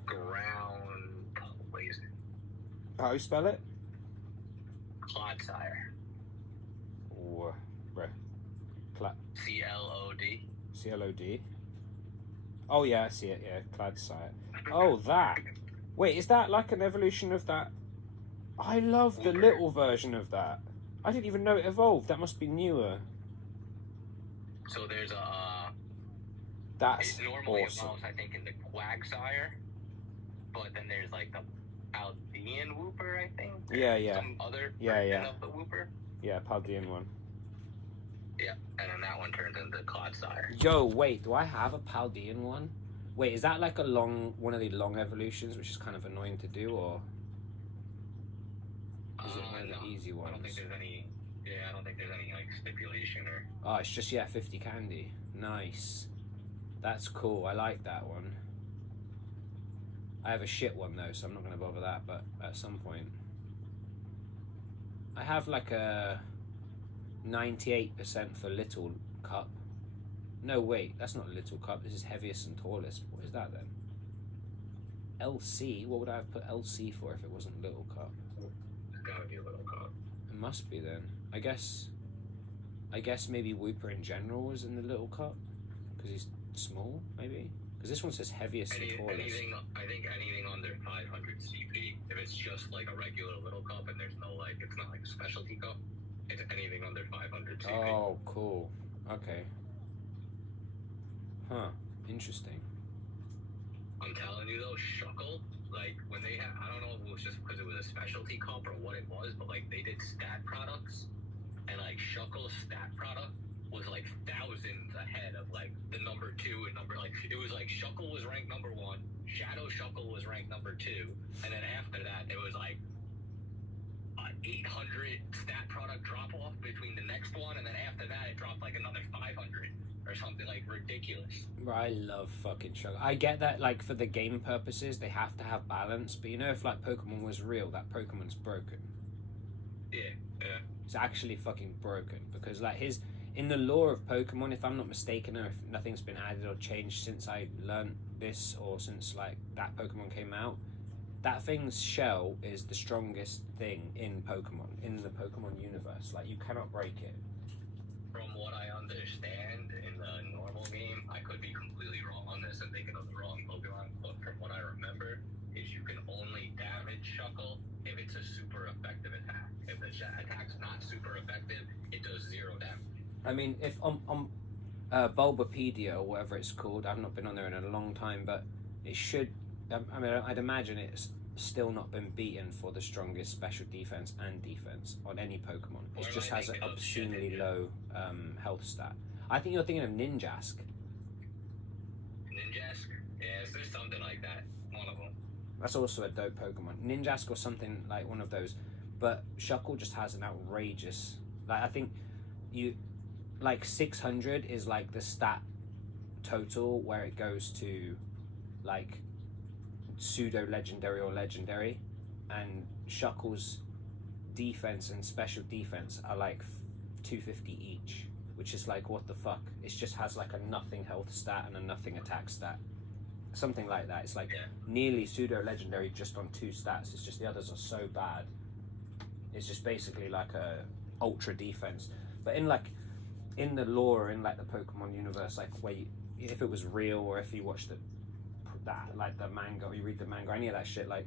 Ground poison. How you spell it? Clodsire. Or CLOD. CLOD. Oh yeah, I see it. Yeah, Clodsire. Oh, that. Wait, is that like an evolution of that? I love the little version of that. I didn't even know it evolved. That must be newer. So there's a. That's it normally awesome. evolves, I think, in the Quagsire, but then there's like the Paldean Wooper, I think. Yeah. Some other Yeah. version of the Wooper. Yeah, Paldean one. Yeah, and then that one turns into Clodsire. Yo, wait, do I have a Paldean one? Wait, is that like one of the long evolutions, which is kind of annoying to do, or is it one of the easy ones? I don't think there's any. Yeah, I don't think there's any like stipulation or. Oh, it's just 50 candy. Nice. That's cool. I like that one. I have a shit one though, so I'm not gonna bother that. But at some point, I have like a 98% for Little Cup. No, wait, that's not Little Cup. This is Heaviest and Tallest. What is that then? LC? What would I have put LC for if it wasn't Little Cup? It's gotta be a Little Cup. It must be then. I guess maybe Wooper in general was in the Little Cup because he's small, maybe. Because this one says Heaviest and Tallest. I think anything under 500 CP. If it's just like a regular Little Cup and there's no like, it's not like a specialty cup. It's anything under 500 CP. Oh, cool. Okay. Huh. Interesting. I'm telling you though, Shuckle, like when they had, I don't know if it was just because it was a specialty cup or what it was, but like they did stat products, and like Shuckle's stat product was like thousands ahead of like the number 2 and number, like it was like Shuckle was ranked number 1, Shadow Shuckle was ranked number 2, and then after that it was like 800 stat product drop off between the next one, and then after that it dropped like another 500 or something like ridiculous. I love fucking Shuckle. I get that, like, for the game purposes, they have to have balance, but you know, if, like, Pokemon was real, that Pokemon's broken. Yeah. It's actually fucking broken, because, like, in the lore of Pokemon, if I'm not mistaken, or if nothing's been added or changed since I learned this, or since, like, that Pokemon came out, that thing's shell is the strongest thing in Pokemon, in the Pokemon universe. Like, you cannot break it. From what I understand in the normal game, I could be completely wrong on this and thinking of the wrong Pokemon, but from what I remember, is you can only damage Shuckle if it's a super effective attack. If the attack's not super effective, it does 0 damage. I mean, if on Bulbapedia or whatever it's called, I've not been on there in a long time, but it should. I mean, I'd imagine it's still not been beaten for the strongest special defense and defense on any Pokemon. It just has an obscenely low health stat. I think you're thinking of Ninjask. Ninjask? Yeah, there's something like that. One of them. That's also a dope Pokemon. Ninjask or something like one of those. But Shuckle just has an outrageous. Like, I think like 600 is like the stat total where it goes to like pseudo legendary or legendary, and Shuckle's defense and special defense are like 250 each, which is like, what the fuck? It just has like a nothing health stat and a nothing attack stat, something like that. It's like nearly pseudo legendary just on 2 stats. It's just the others are so bad. It's just basically like a ultra defense. But in the lore, in like the Pokemon universe, like where if it was real, or if you watch the manga, or you read the manga, any of that shit, like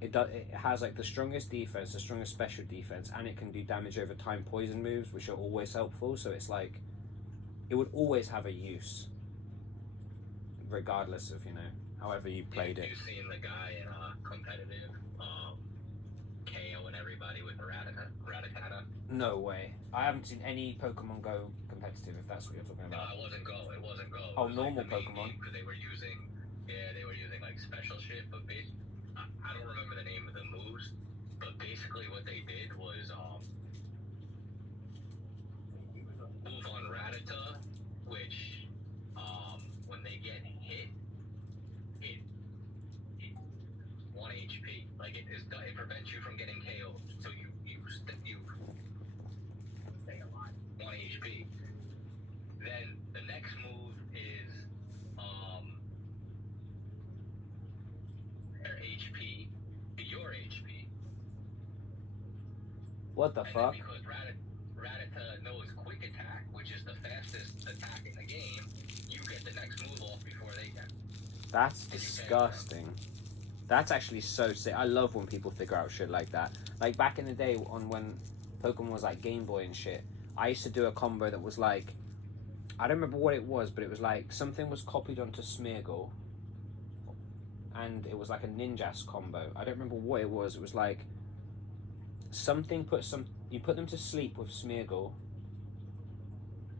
it has like the strongest defense, the strongest special defense, and it can do damage over time poison moves, which are always helpful. So it's like it would always have a use, regardless of, you know, however you played it. You've seen the guy in competitive KO and everybody with Rattata? No way. I haven't seen any Pokemon Go competitive, if that's what you're talking about. No, it wasn't Go. Oh, It was normal like the main Pokemon. Because they were using like special shit, but I don't remember the name of the moves, but basically what they did was move on Rattata, which when they get hit, What the And fuck? then because Rattata knows quick attack, which is the fastest attack in the game, you get the next move off before they can. That's disgusting. That's actually so sick. I love when people figure out shit like that. Like back in the day on when Pokemon was like Game Boy and shit, I used to do a combo that was like, I don't remember what it was, but it was like something was copied onto Smeargle, and it was like a Ninjask combo. I don't remember what it was. It was like something you put them to sleep with Smeargle,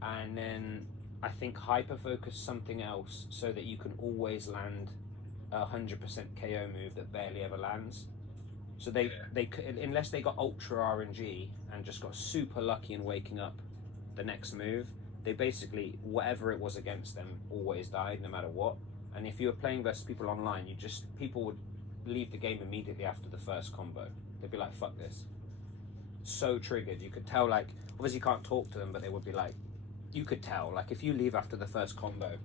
and then I think hyper focus something else so that you can always land a 100% KO move that barely ever lands. So they unless they got ultra RNG and just got super lucky in waking up the next move, they basically, whatever it was against them, always died no matter what. And if you were playing versus people online, people would leave the game immediately after the first combo. They'd be like, fuck this. So triggered. You could tell, like, obviously you can't talk to them, but they would be like, you could tell, like, if you leave after the first combo,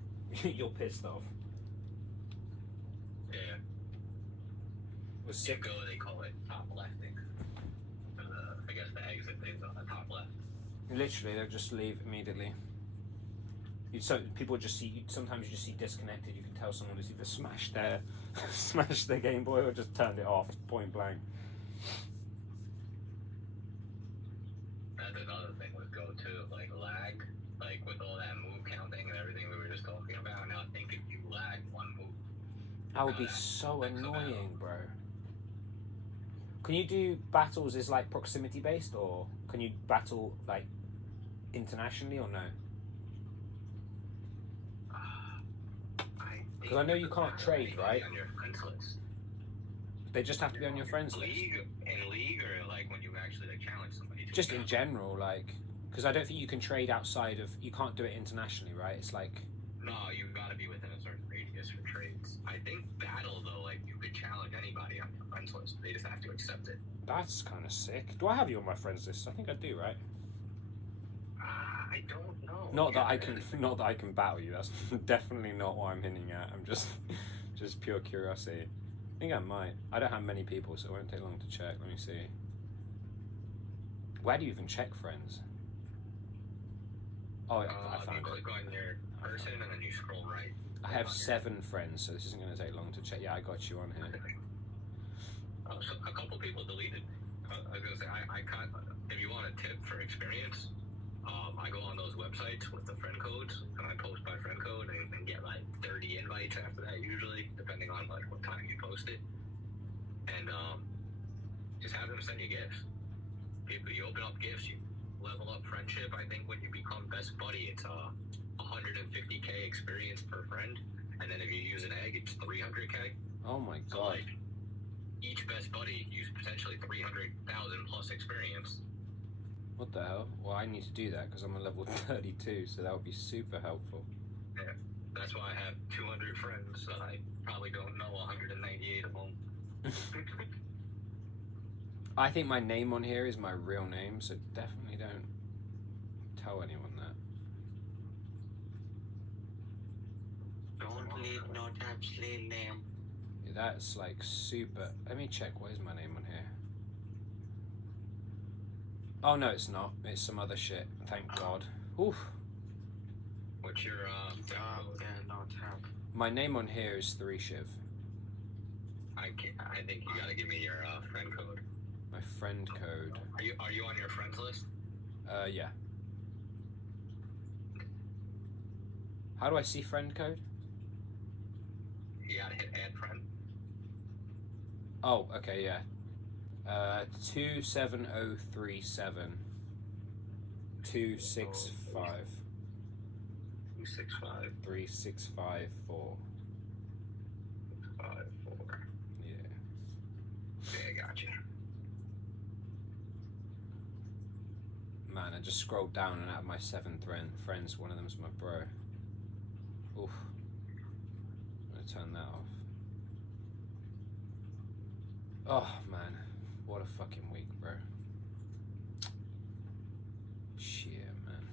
you're pissed off. Yeah. It was sick. Go, they call it top lefting. I guess the exit thing's on the top left. Literally, they'll just leave immediately. People just see. Sometimes you just see disconnected. You can tell someone has either smashed their Game Boy or just turned it off point blank. That's another thing with Go too, like lag, like with all that move counting and everything we were just talking about. Now I think if you lag one move, That would be so annoying, bro. Can you do battles as like proximity based, or can you battle like internationally, or no? Because I know you can't trade, right? On your friends list. They just have to be on your friends list. In league, or like when you actually like challenge somebody. Just in general, like, because I don't think you can trade outside of. You can't do it internationally, right? It's like. No, you've got to be within a certain radius for trades. I think battle though, like you could challenge anybody on your friends list. They just have to accept it. That's kind of sick. Do I have you on my friends list? I think I do, right? I don't know. Not that I can battle you. That's definitely not what I'm hinting at. I'm just pure curiosity. I think I might. I don't have many people, so it won't take long to check. Let me see. Where do you even check friends? Oh, I found you it. click on your person and then you scroll right. I have 7 friends, so this isn't going to take long to check. Yeah, I got you on here. So a couple people deleted. I was gonna say I can't. If you want a tip for experience, I go on those websites with the friend codes and I post my friend code and get like 30 invites after that usually, depending on like what time you post it. And just have them send you gifts. You open up gifts, you level up friendship. I think when you become best buddy, it's 150k experience per friend, and then if you use an egg, it's 300k. Oh my god. So like each best buddy use potentially 300,000 plus experience. What the hell? Well, I need to do that because I'm a level 32, so that would be super helpful. Yeah, that's why I have 200 friends that I probably don't know 198 of them. I think my name on here is my real name, so definitely don't tell anyone that. Don't leave no absolute name. Yeah, that's like super. Let me check. What is my name on here? Oh no, it's not. It's some other shit. Thank God. Oof. What's your Not have. My name on here is 3Shiv. I think you gotta give me your friend code. My friend code. Are you on your friends list? Yeah. How do I see friend code? You gotta hit add friend. Oh, okay, yeah. 27037 265 265 3654. 54. Yeah. Yeah, gotcha. Man, I just scrolled down and out of my 7 friends, one of them's my bro. Oof. I'm gonna turn that off. Oh man, what a fucking week, bro. Shit, man.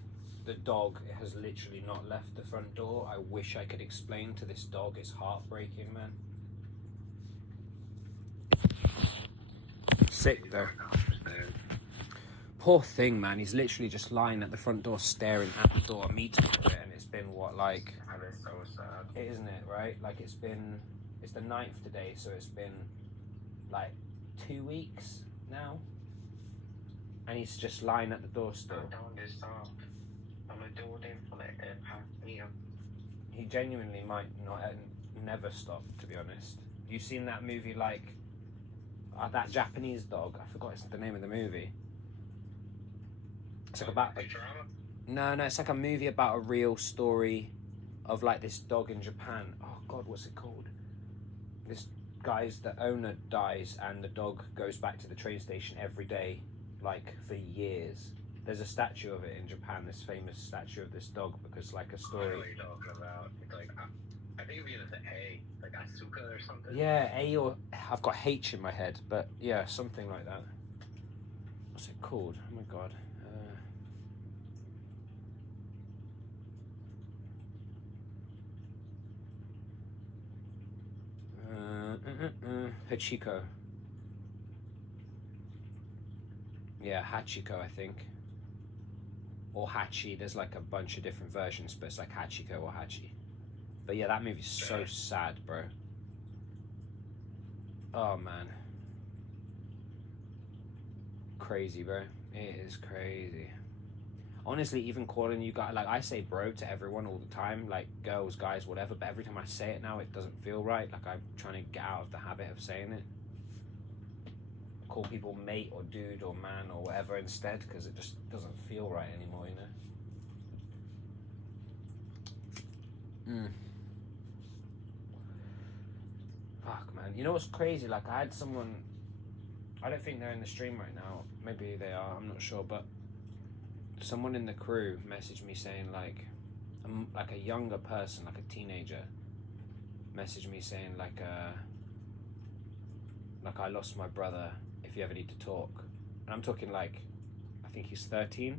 The dog has literally not left the front door. I wish I could explain to this dog. It's heartbreaking, man. Sick though. Poor thing, man. He's literally just lying at the front door, staring at the door, meeting to it, and it's been what, like, That is so sad. isn't it, right? Like, it's the 9th today, so it's been like 2 weeks now, and he's just lying at the door still. Don't stop. I'm gonna do them for like half meal. He genuinely might not never stop, to be honest. You seen that movie, like that Japanese dog? I forgot the name of the movie. It's like about no, it's like a movie about a real story of like this dog in Japan. Oh God, what's it called? This the owner dies and the dog goes back to the train station every day, like for years. There's a statue of it in Japan, this famous statue of this dog, because like a story. I know what you're talking about. It's like, I think it begins with A, like Asuka or something. Yeah, A, or I've got H in my head, but yeah, something like that. What's it called? Oh my God. Hachiko. Yeah, Hachiko, I think. Or Hachi. There's like a bunch of different versions, but it's like Hachiko or Hachi. But yeah, that movie's so sad, bro. Oh, man. Crazy, bro. It is crazy. Honestly, even calling you guys, like, I say bro to everyone all the time, like girls, guys, whatever, but every time I say it now, it doesn't feel right. Like, I'm trying to get out of the habit of saying it. Call people mate or dude or man or whatever instead, because it just doesn't feel right anymore, you know? Fuck, man. You know what's crazy? Like, I had someone, I don't think they're in the stream right now. Maybe they are, I'm not sure, but someone in the crew messaged me saying, like a younger person, like a teenager, messaged me saying, like I lost my brother, if you ever need to talk. And I'm talking like, I think he's 13.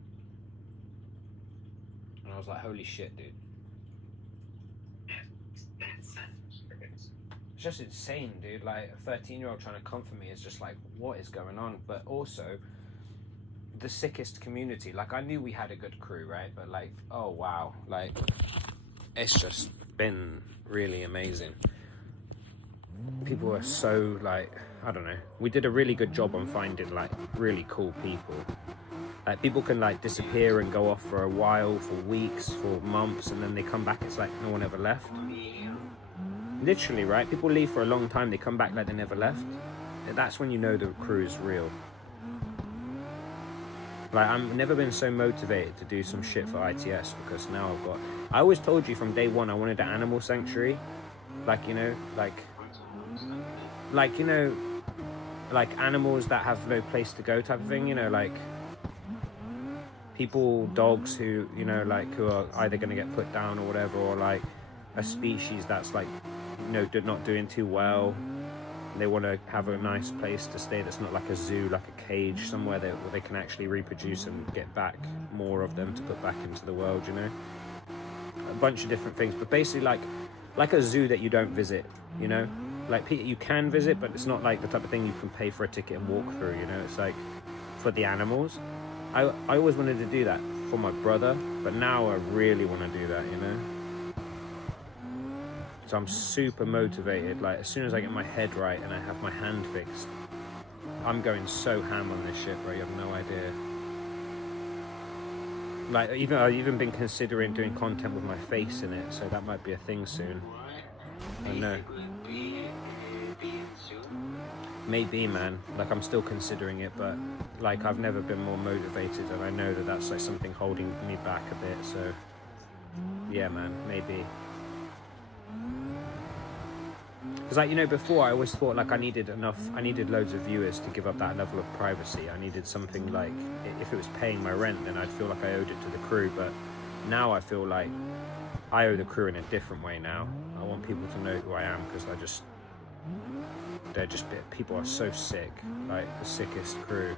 And I was like, holy shit, dude. It's just insane, dude. Like, a 13-year-old trying to comfort me is just like, what is going on? But also, the sickest community. Like, I knew we had a good crew, right? But like, oh wow, like, it's just been really amazing. People are so, like, I don't know, we did a really good job on finding like really cool people. Like, people can like disappear and go off for a while, for weeks, for months, and then they come back, it's like no one ever left. Literally, right? People leave for a long time, they come back like they never left. That's when you know the crew is real. Like, I've never been so motivated to do some shit for ITS, because now I always told you from day one I wanted an animal sanctuary. Like, you know, like, you know, like animals that have no place to go type of thing, you know, like people, dogs who, you know, like, who are either going to get put down or whatever, or like a species that's like, you know, not doing too well. They want to have a nice place to stay that's not like a zoo, like a cage, somewhere where they can actually reproduce and get back more of them to put back into the world, you know? A bunch of different things, but basically like a zoo that you don't visit, you know? Like, you can visit, but it's not like the type of thing you can pay for a ticket and walk through, you know? It's like for the animals. I always wanted to do that for my brother, but now I really want to do that, you know? So I'm super motivated. Like, as soon as I get my head right and I have my hand fixed, I'm going so ham on this shit, bro. You have no idea. Like, I've even been considering doing content with my face in it, so that might be a thing soon. I know. Maybe, man. Like, I'm still considering it, but like, I've never been more motivated, and I know that that's like something holding me back a bit. So yeah, man, maybe. Because, like, you know, before I always thought like I needed loads of viewers to give up that level of privacy. I needed something like, if it was paying my rent, then I'd feel like I owed it to the crew. But now I feel like I owe the crew in a different way now. I want people to know who I am, because people are so sick, like the sickest crew.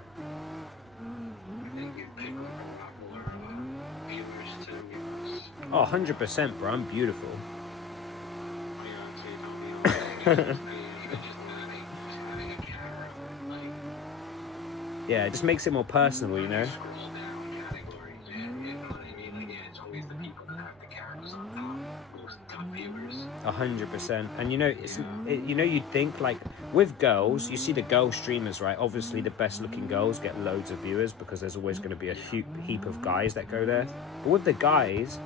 Oh, 100%, bro. I'm beautiful. Yeah, it just makes it more personal, you know. Scroll down categories, and you know what I mean? Like, yeah, it's always the people that have the characters on top, most top viewers. 100%. And you know, you know, you'd think like with girls, you see the girl streamers, right? Obviously, the best looking girls get loads of viewers because there's always going to be a heap of guys that go there. But with the guys,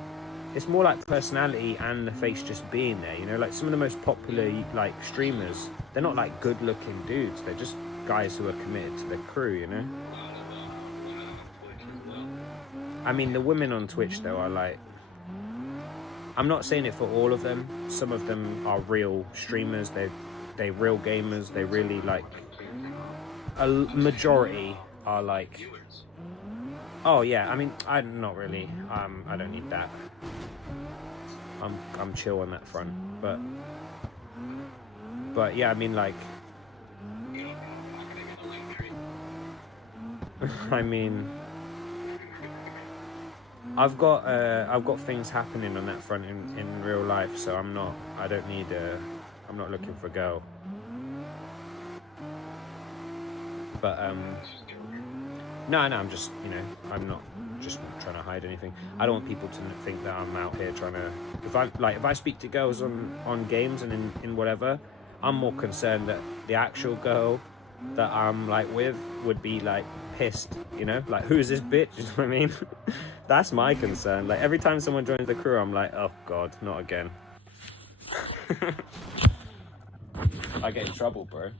it's more like personality and the face just being there. You know, like some of the most popular like streamers, they're not like good looking dudes. They're just guys who are committed to the crew. You know. I mean, the women on Twitch though are like. I'm not saying it for all of them. Some of them are real streamers. They real gamers. They really like. A majority are like. Oh yeah, I mean, I'm not really. I don't need that. I'm chill on that front, but yeah, I mean like. I mean. I've got things happening on that front in real life, so I'm not looking for a girl. But no, I'm just, you know, I'm not just trying to hide anything. I don't want people to think that I'm out here trying to. If I speak to girls on games and in whatever, I'm more concerned that the actual girl that I'm like with would be like pissed, you know, like who's this bitch? You know what I mean? That's my concern. Like every time someone joins the crew, I'm like, oh god, not again. I get in trouble, bro.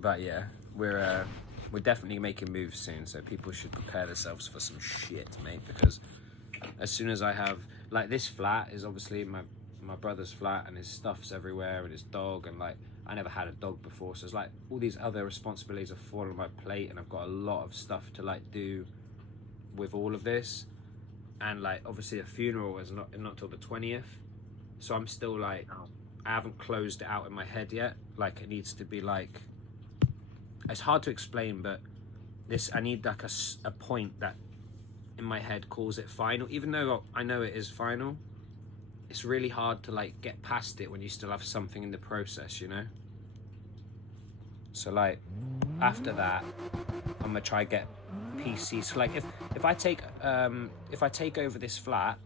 But yeah, we're definitely making moves soon, so people should prepare themselves for some shit, mate. Because as soon as I have like this flat is obviously my brother's flat, and his stuff's everywhere, and his dog, and like I never had a dog before, so it's like all these other responsibilities have fallen on my plate, and I've got a lot of stuff to like do with all of this. And like obviously a funeral is not till the 20th, so I'm still like I haven't closed it out in my head yet. Like it needs to be like, it's hard to explain, but this I need like a point that in my head calls it final, even though I know it is final. It's really hard to like get past it when you still have something in the process, you know. So like after that, I'm gonna try get PC. So like if I take over this flat,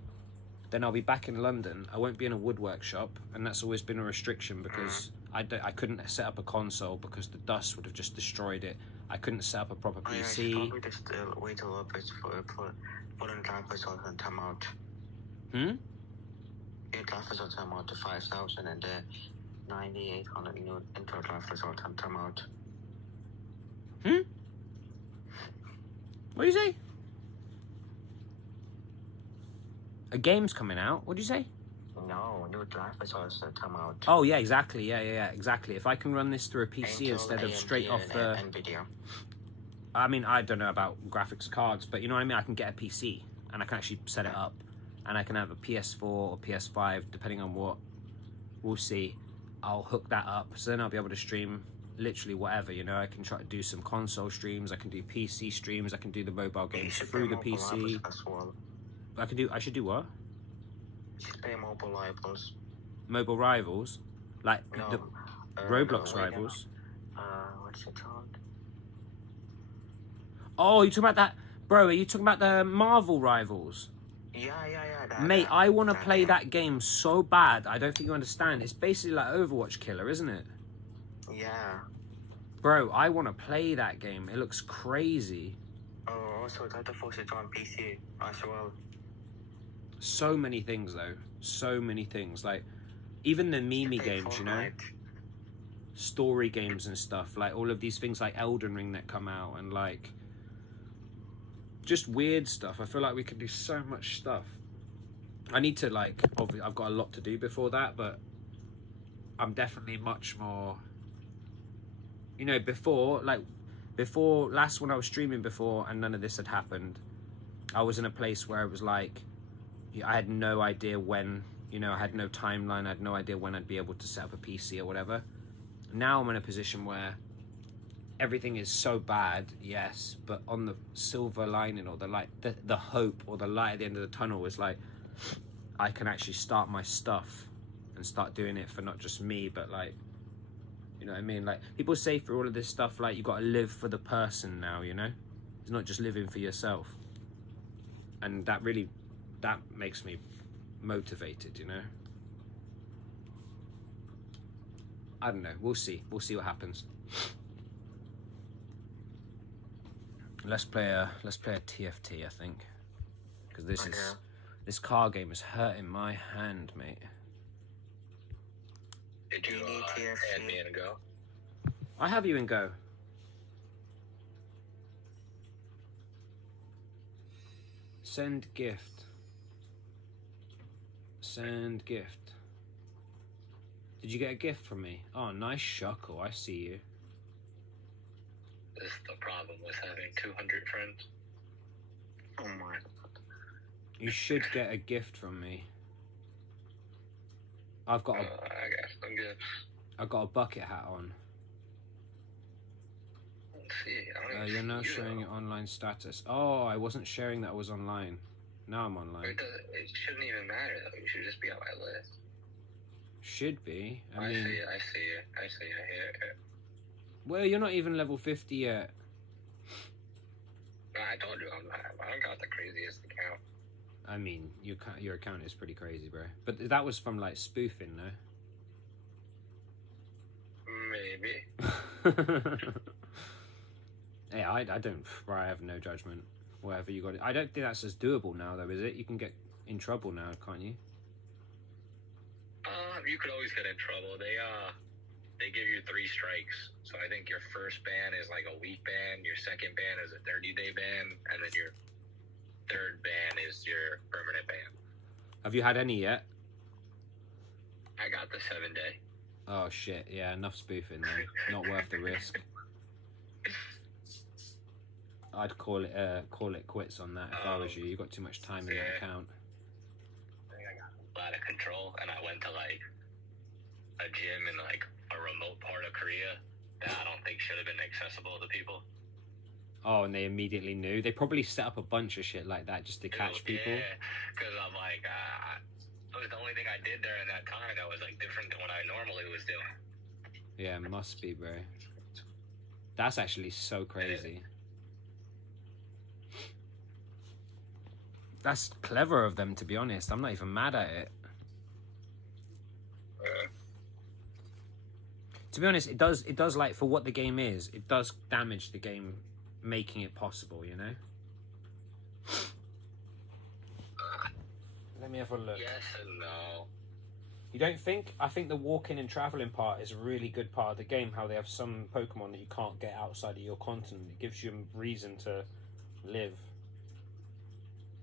then I'll be back in London. I won't be in a woodwork shop, and that's always been a restriction because I couldn't set up a console because the dust would have just destroyed it. I couldn't set up a proper PC. Probably just wait a little bit for the drivers on time out. Your drivers on time out to 5,000 and 9,800 new intro drivers on time out. What do you say? A game's coming out? What do you say? No, new drivers on time out. Oh yeah, exactly. Yeah, exactly. If I can run this through a PC Intel, instead of AMD, straight off the. NVIDIA. I mean, I don't know about graphics cards, but you know what I mean. I can get a PC and I can actually set it up, and I can have a PS4 or PS5 depending on what. We'll see. I'll hook that up, so then I'll be able to stream literally whatever. You know, I can try to do some console streams. I can do PC streams. I can do the mobile games through the PC. As well. I should do what? You should play mobile rivals. Mobile rivals, like No, the Roblox rivals. What's it called? Oh, you talking about that, bro? Are you talking about the Marvel rivals? Yeah. Mate, I want to play that game so bad. I don't think you understand. It's basically like Overwatch Killer, isn't it? Yeah. Bro, I want to play that game. It looks crazy. Oh, also Title Force is on PC as well. So many things, though. So many things. Like, even the Mimi games, you know? Story games and stuff. Like, all of these things like Elden Ring that come out and, like, just weird stuff. I feel like we could do so much stuff. I need to, like, obviously, I've got a lot to do before that, but I'm definitely much more, you know, before last when I was streaming before and none of this had happened, I was in a place where it was like, I had no idea when, you know, I had no timeline, I had no idea when I'd be able to set up a PC or whatever. Now I'm in a position where everything is so bad, yes, but on the silver lining or the light, the hope or the light at the end of the tunnel is like, I can actually start my stuff and start doing it for not just me, but like You know what I mean? Like, people say for all of this stuff, like, you got to live for the person now, you know? It's not just living for yourself. And that makes me motivated, you know? I don't know. We'll see. We'll see what happens. Let's play a TFT, I think. Because this car game is hurting my hand, mate. Did you add me in a go? I have you in Go. Send gift. Send gift. Did you get a gift from me? Oh, nice shuckle. I see you. This is the problem with having 200 friends. Oh my. You should get a gift from me. I've got I got some gifts. I've got a bucket hat on. Let's see. I don't even You're now see you, showing though. your online status. Oh, I wasn't sharing that I was online. Now I'm online. It shouldn't even matter though. You should just be on my list. Should be. I see you. I see you. I see you here. Well, you're not even level 50 yet. I told you I don't got the craziest account. I mean, your account is pretty crazy, bro. But that was from, like, spoofing, no? Maybe. Hey, I don't... Bro, I have no judgment. Whatever you got... I don't think that's as doable now, though, is it? You can get in trouble now, can't you? You could always get in trouble. They give you 3 strikes. So I think your first ban is like a week ban, your second ban is a 30-day ban, and then your third ban is your permanent ban. Have you had any yet? I got the 7-day. Oh, shit. Yeah, enough spoofing, then. Not worth the risk. I'd call it quits on that if I was you. You got too much time in that account. I think I got out of control, and I went to like a gym in like a remote part of Korea that I don't think should have been accessible to people. Oh, and they immediately knew. They probably set up a bunch of shit like that just to catch people. Yeah, because I'm like, it was the only thing I did during that time that was like different than what I normally was doing. Yeah, it must be, bro. That's actually so crazy. That's clever of them, to be honest. I'm not even mad at it. To be honest, it does like, for what the game is, it does damage the game, making it possible, you know? Let me have a look. Yes and no. You don't think? I think the walking and traveling part is a really good part of the game, how they have some Pokemon that you can't get outside of your continent. It gives you a reason to live.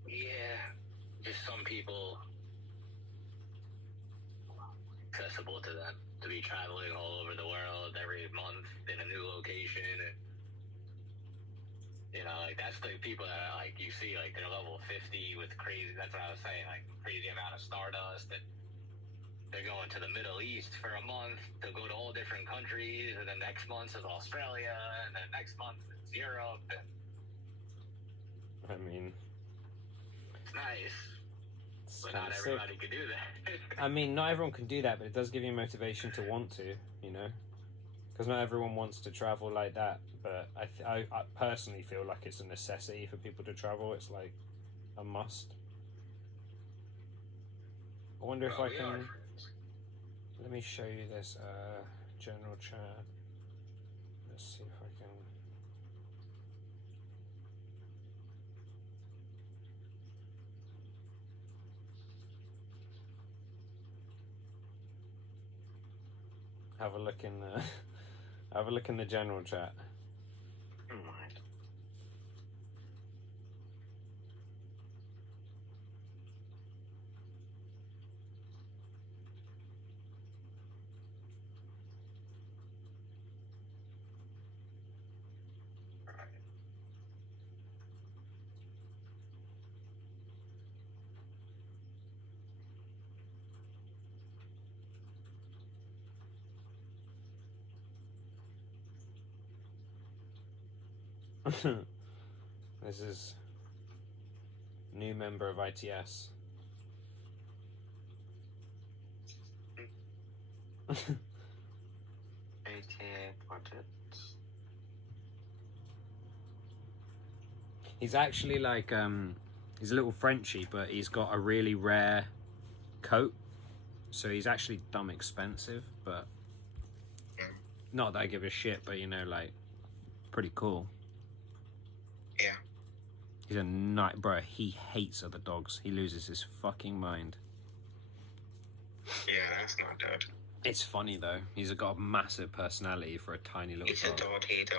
Yeah, just some people accessible to them to be traveling all over the world every month in a new location, and you know, like that's the people that like you see like they're level 50 with crazy. That's what I was saying, like crazy amount of Stardust, and they're going to the Middle East for a month to go to all different countries, and then next month is Australia, and then next month it's Europe. And I mean, it's nice, but not sick. everybody can do that. I mean, not everyone can do that, but it does give you motivation to want to, you know? Because not everyone wants to travel like that, but I personally feel like it's a necessity for people to travel. It's like a must. I wonder if I can... Let me show you this general chat. Let's see if I can... Have a look in the have a look in the general chat. This is new member of ITS. ATS. He's actually like, he's a little Frenchie, but he's got a really rare coat. So he's actually dumb expensive, but not that I give a shit, but you know, like, pretty cool. Yeah. He's a night, bro. He hates other dogs. He loses his fucking mind. Yeah, that's not good. It's funny though. He's got a massive personality for a tiny little He's a dog. dog hater.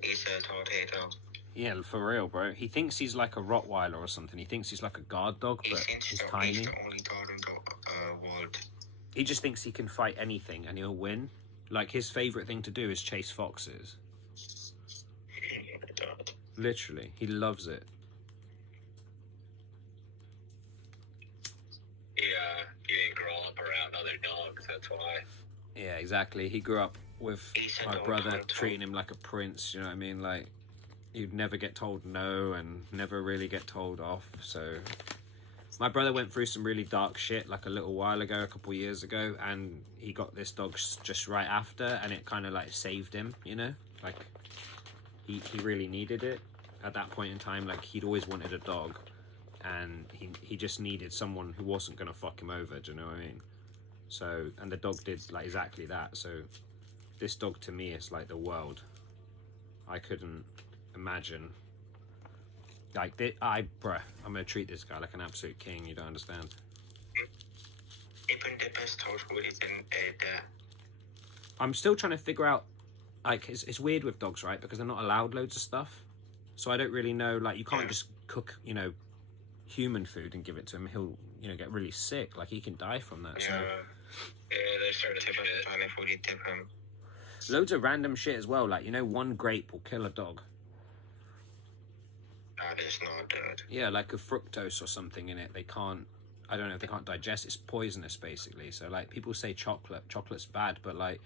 He's a dog hater. Yeah, for real, bro. He thinks he's like a Rottweiler or something. He thinks he's like a guard dog, but he's tiny. He's the only dog in the world. He just thinks he can fight anything and he'll win. Like, his favourite thing to do is chase foxes. Literally. He loves it. Yeah, he didn't grow up around other dogs, that's why. Yeah, exactly. He grew up with my dog brother hunter. treating him like a prince, you know what I mean? Like, you'd never get told no and never really get told off, so... My brother went through some really dark shit like a little while ago, a couple years ago, and he got this dog just right after, and it kind of like saved him, you know? Like, he really needed it at that point in time. Like, he'd always wanted a dog, and he just needed someone who wasn't going to fuck him over, do you know what I mean? So, and the dog did like exactly that. So this dog to me is like the world. I couldn't imagine. Like, bruh, I'm gonna treat this guy like an absolute king. You don't understand. Even the best dog food is in the... I'm still trying to figure out, like, it's weird with dogs, right? Because they're not allowed loads of stuff. So I don't really know, like, you can't just cook, you know, human food and give it to him. He'll, you know, get really sick. Like, he can die from that. So there's certain type of food you tip him. loads of random shit as well. Like, you know, one grape will kill a dog. That is not good. Yeah, like a fructose or something in it. They can't, I don't know, they can't digest. It's poisonous, basically. So, like, people say chocolate's bad, but, like,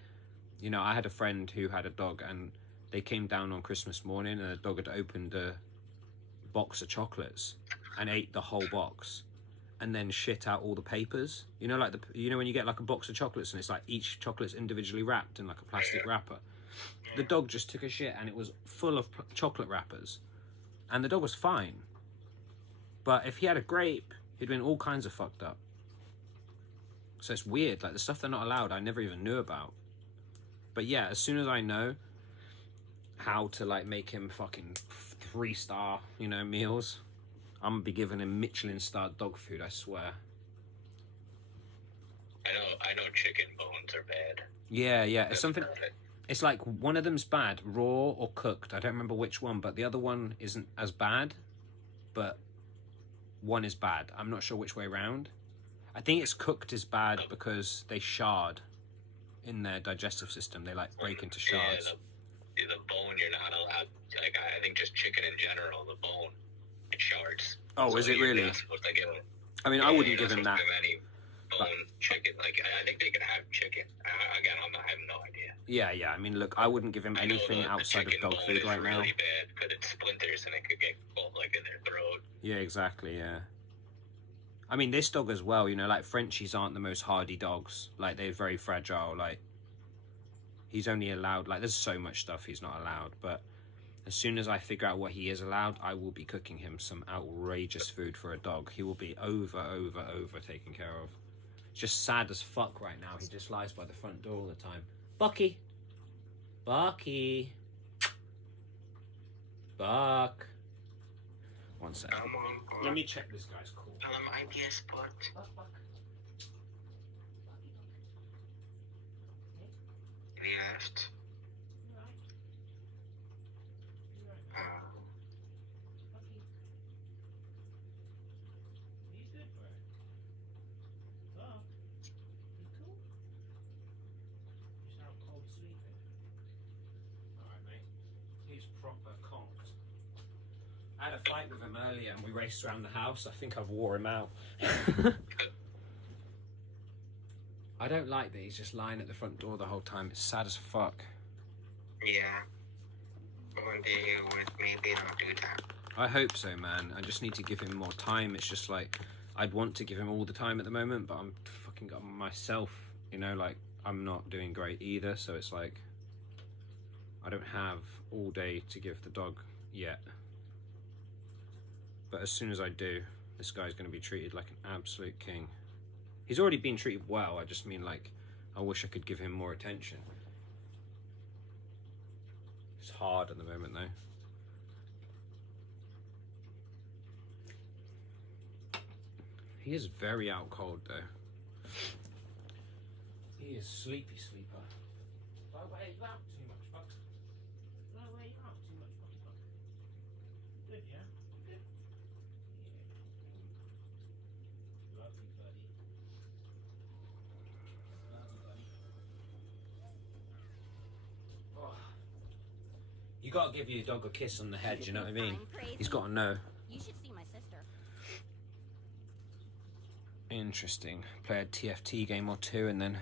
you know, I had a friend who had a dog, and they came down on Christmas morning, and the dog had opened a box of chocolates and ate the whole box, and then shit out all the papers. You know, like you know when you get like a box of chocolates, and it's like each chocolate's individually wrapped in like a plastic wrapper. The dog just took a shit, and it was full of chocolate wrappers. And the dog was fine. But if he had a grape, he'd been all kinds of fucked up. So it's weird. Like, the stuff they're not allowed, I never even knew about. But yeah, as soon as I know how to, like, make him fucking 3-star, you know, meals, I'm gonna be giving him Michelin-starred dog food, I swear. I know chicken bones are bad. Yeah, it's something... It's like one of them's bad, raw or cooked. I don't remember which one, but the other one isn't as bad, but one is bad. I'm not sure which way around. I think it's cooked is bad because they shard in their digestive system. They like break into shards. Yeah, the bone you're not allowed. Like, I think just chicken in general, the bone, it shards. Oh, so is it really? You're not supposed to give him. I mean, I wouldn't give him that. Any bone chicken. Like, I think they can have chicken. Again, I have no idea. Yeah. I mean, look, I wouldn't give him anything outside of dog food right now. Really bad because it splinters and it could get like in their throat. Yeah, exactly. Yeah. I mean, this dog as well. You know, like Frenchies aren't the most hardy dogs. Like, they're very fragile. Like, he's only allowed. Like, there's so much stuff he's not allowed. But as soon as I figure out what he is allowed, I will be cooking him some outrageous food for a dog. He will be over taken care of. It's just sad as fuck right now. He just lies by the front door all the time. Bucky. Buck. One second. Let me check this guy's call. Tell him idea spot. He left. I had a fight with him earlier and we raced around the house. I think I've wore him out. I don't like that he's just lying at the front door the whole time. It's sad as fuck. Yeah. One day he would maybe not do that. I hope so, man. I just need to give him more time. It's just like, I'd want to give him all the time at the moment, but I'm fucking got myself, you know, like, I'm not doing great either, so it's like, I don't have all day to give the dog yet. But as soon as I do, this guy's going to be treated like an absolute king. He's already been treated well, I just mean like, I wish I could give him more attention. It's hard at the moment though. He is very out cold though. He is sleepy sleeper. Don't wear you out too much, Buck. Don't wear you out too much, Bucky Buck. Good, yeah? Good. Yeah. Lovely buddy. Lovely buddy. Oh. You gotta give your dog a kiss on the head, you know what I mean? He's gotta know. You should see my sister. Interesting. Play a TFT game or two and then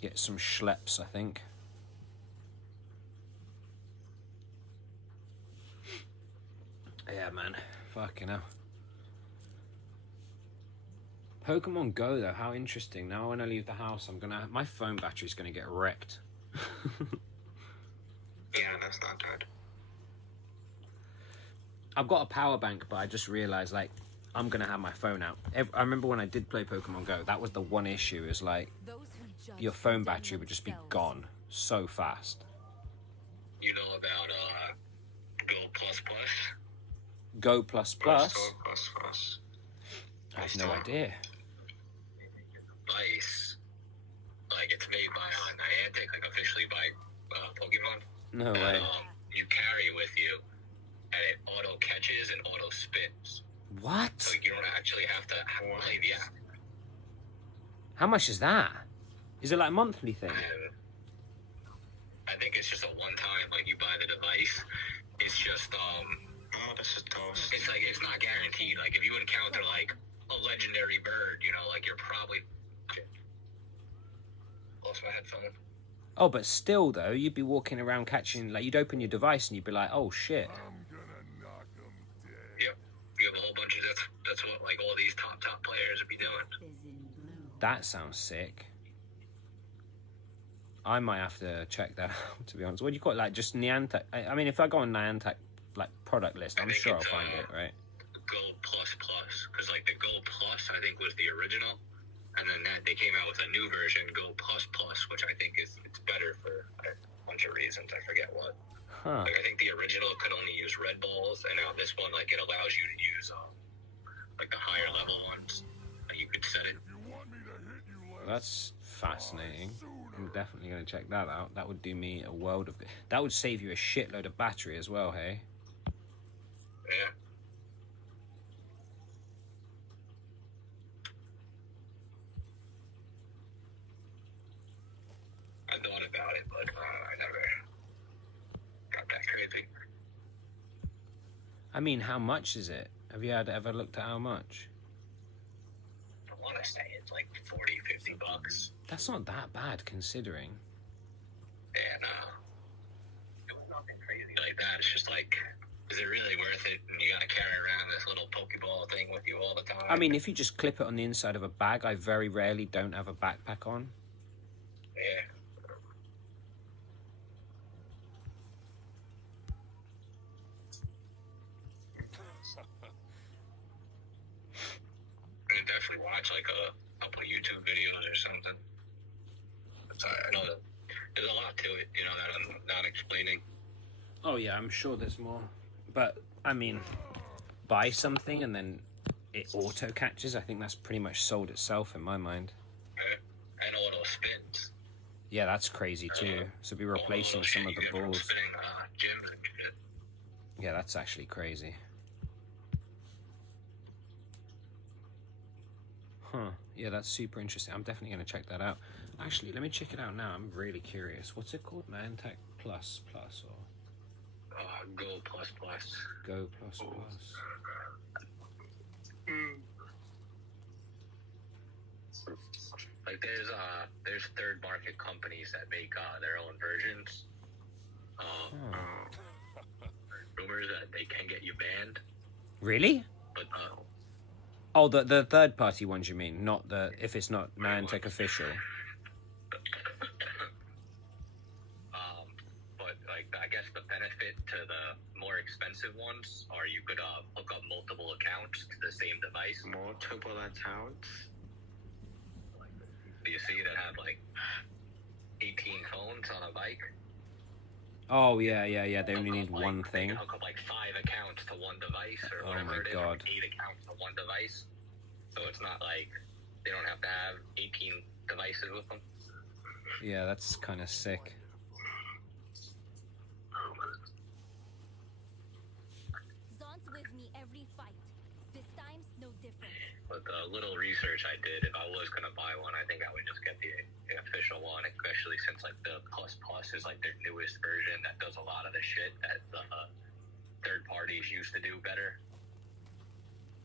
get some schleps, I think. Yeah, man. Fucking hell. Pokemon Go, though, how interesting. Now when I leave the house, my phone battery's gonna get wrecked. Yeah, that's not good. I've got a power bank, but I just realized, like, I'm gonna have my phone out. I remember when I did play Pokemon Go, that was the one issue, is like, your phone battery would just be gone so fast. You know about Go Plus Plus? Go Plus Plus? Plus. I have no idea. Device. Like, it's made by Niantic, like, officially by Pokemon. No way. You carry with you, and it auto catches and auto spins. What? So you don't actually have to play the app. How much is that? Is it like a monthly thing? I think it's just a one-time, like, you buy the device. It's just, Oh, this is toast. it's like, it's not guaranteed. Like, if you encounter, like, a legendary bird, you know, like, you're probably... Lost my headphone. Oh, but still, though, you'd be walking around catching, like, you'd open your device and you'd be like, oh, shit. Yep. You have a whole bunch of... That's what, like, all these top players would be doing. That sounds sick. I might have to check that out, to be honest. What do you call it? Like, just Niantic? I mean, if I go on Niantic, like, product list, I'm sure I'll find it, right? Gold Plus Plus. Because, like, the Gold Plus, I think, was the original. And then they came out with a new version, Gold Plus Plus, which I think it's better for a bunch of reasons. I forget what. Huh. Like, I think the original could only use red balls, and now this one, like, it allows you to use, like, the higher level ones. You could set it. That's fascinating. I'm definitely going to check that out. That would do me a world of good. That would save you a shitload of battery as well, hey? Yeah. I thought about it, but I never got that crazy. I mean, how much is it? Have you ever looked at how much? I want to say it's like 40, 50 bucks. That's not that bad, considering. And doing nothing crazy like that. It's just like, is it really worth it? And you got to carry around this little Pokeball thing with you all the time. I mean, if you just clip it on the inside of a bag, I very rarely don't have a backpack on. Yeah. I definitely watch like a couple of YouTube videos or something. I know that there's a lot to it, you know, that I'm not explaining. Oh yeah, I'm sure there's more. But, I mean, buy something and then it auto catches. I think that's pretty much sold itself in my mind. And auto spins. Yeah, that's crazy too. So be replacing some of the balls. Spinning gyms and shit. Yeah, that's actually crazy. Huh. Yeah, that's super interesting. I'm definitely going to check that out. Actually, let me check it out now. I'm really curious. What's it called? Niantic Plus Plus or Go Plus Plus. Go Plus Plus? Like there's third market companies that make their own versions. Rumors that they can get you banned. Really? But Oh, the third party ones you mean, not the if it's not Niantic official. but like expensive ones are you could hook up multiple accounts to the same device. Multiple accounts? Do you see that have like 18 phones on a bike? Oh, yeah. They only need one They thing. can hook up like 5 accounts to one device or whatever it is. God. Or 8 accounts to one device. So it's not like they don't have to have 18 devices with them. Yeah, that's kind of sick. Zon's with me every fight. This time's no different. But the little research I did, if I was going to buy one, I think I would just get the official one, especially since like the Plus Plus is like their newest version that does a lot of the shit that the third parties used to do better.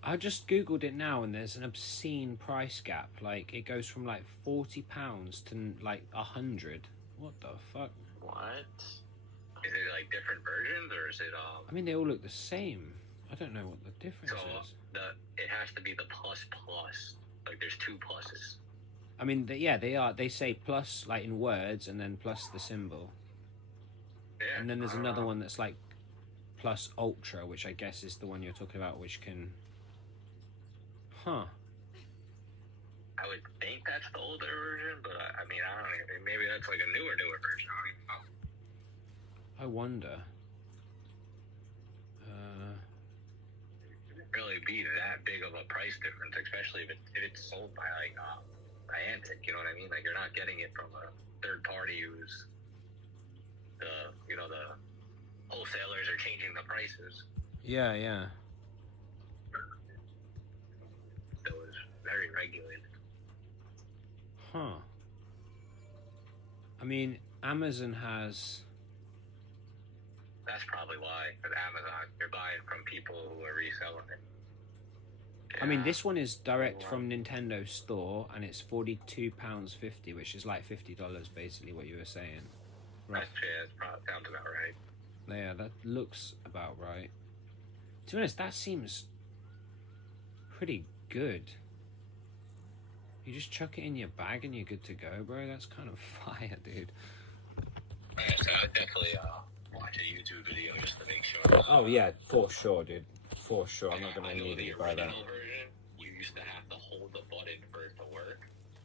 I just googled it now, and there's an obscene price gap. Like, it goes from like £40 to like 100. What the fuck? What? Is it like different versions, or is it I mean, they all look the same. I don't know what the difference is. It has to be the Plus Plus. Like, there's 2 pluses. I mean, yeah, they are. They say plus, like, in words, and then plus the symbol. Yeah. And then there's another one that's like Plus Ultra, which I guess is the one you're talking about, which can... Huh. I would think that's the older version, but I mean, I don't even... Maybe that's like a newer version. I don't even know. I wonder. Really be that big of a price difference, especially if it's sold by like Niantic, you know what I mean? Like, you're not getting it from a third party who's the wholesalers are changing the prices. Yeah. So it's very regulated. Huh. I mean, Amazon has... That's probably why. With Amazon, you're buying from people who are reselling it. I mean, this one is direct from Nintendo Store, and it's £42.50, which is like $50, basically, what you were saying. Right. That probably sounds about right. Yeah, that looks about right. To be honest, that seems pretty good. You just chuck it in your bag and you're good to go, bro. That's kind of fire, dude. Yeah, so I definitely watch a YouTube video just to make sure. Oh, yeah, for sure, dude. For sure. I'm not going to know need the to buy that. original version, you used to have to hold the button for it to work,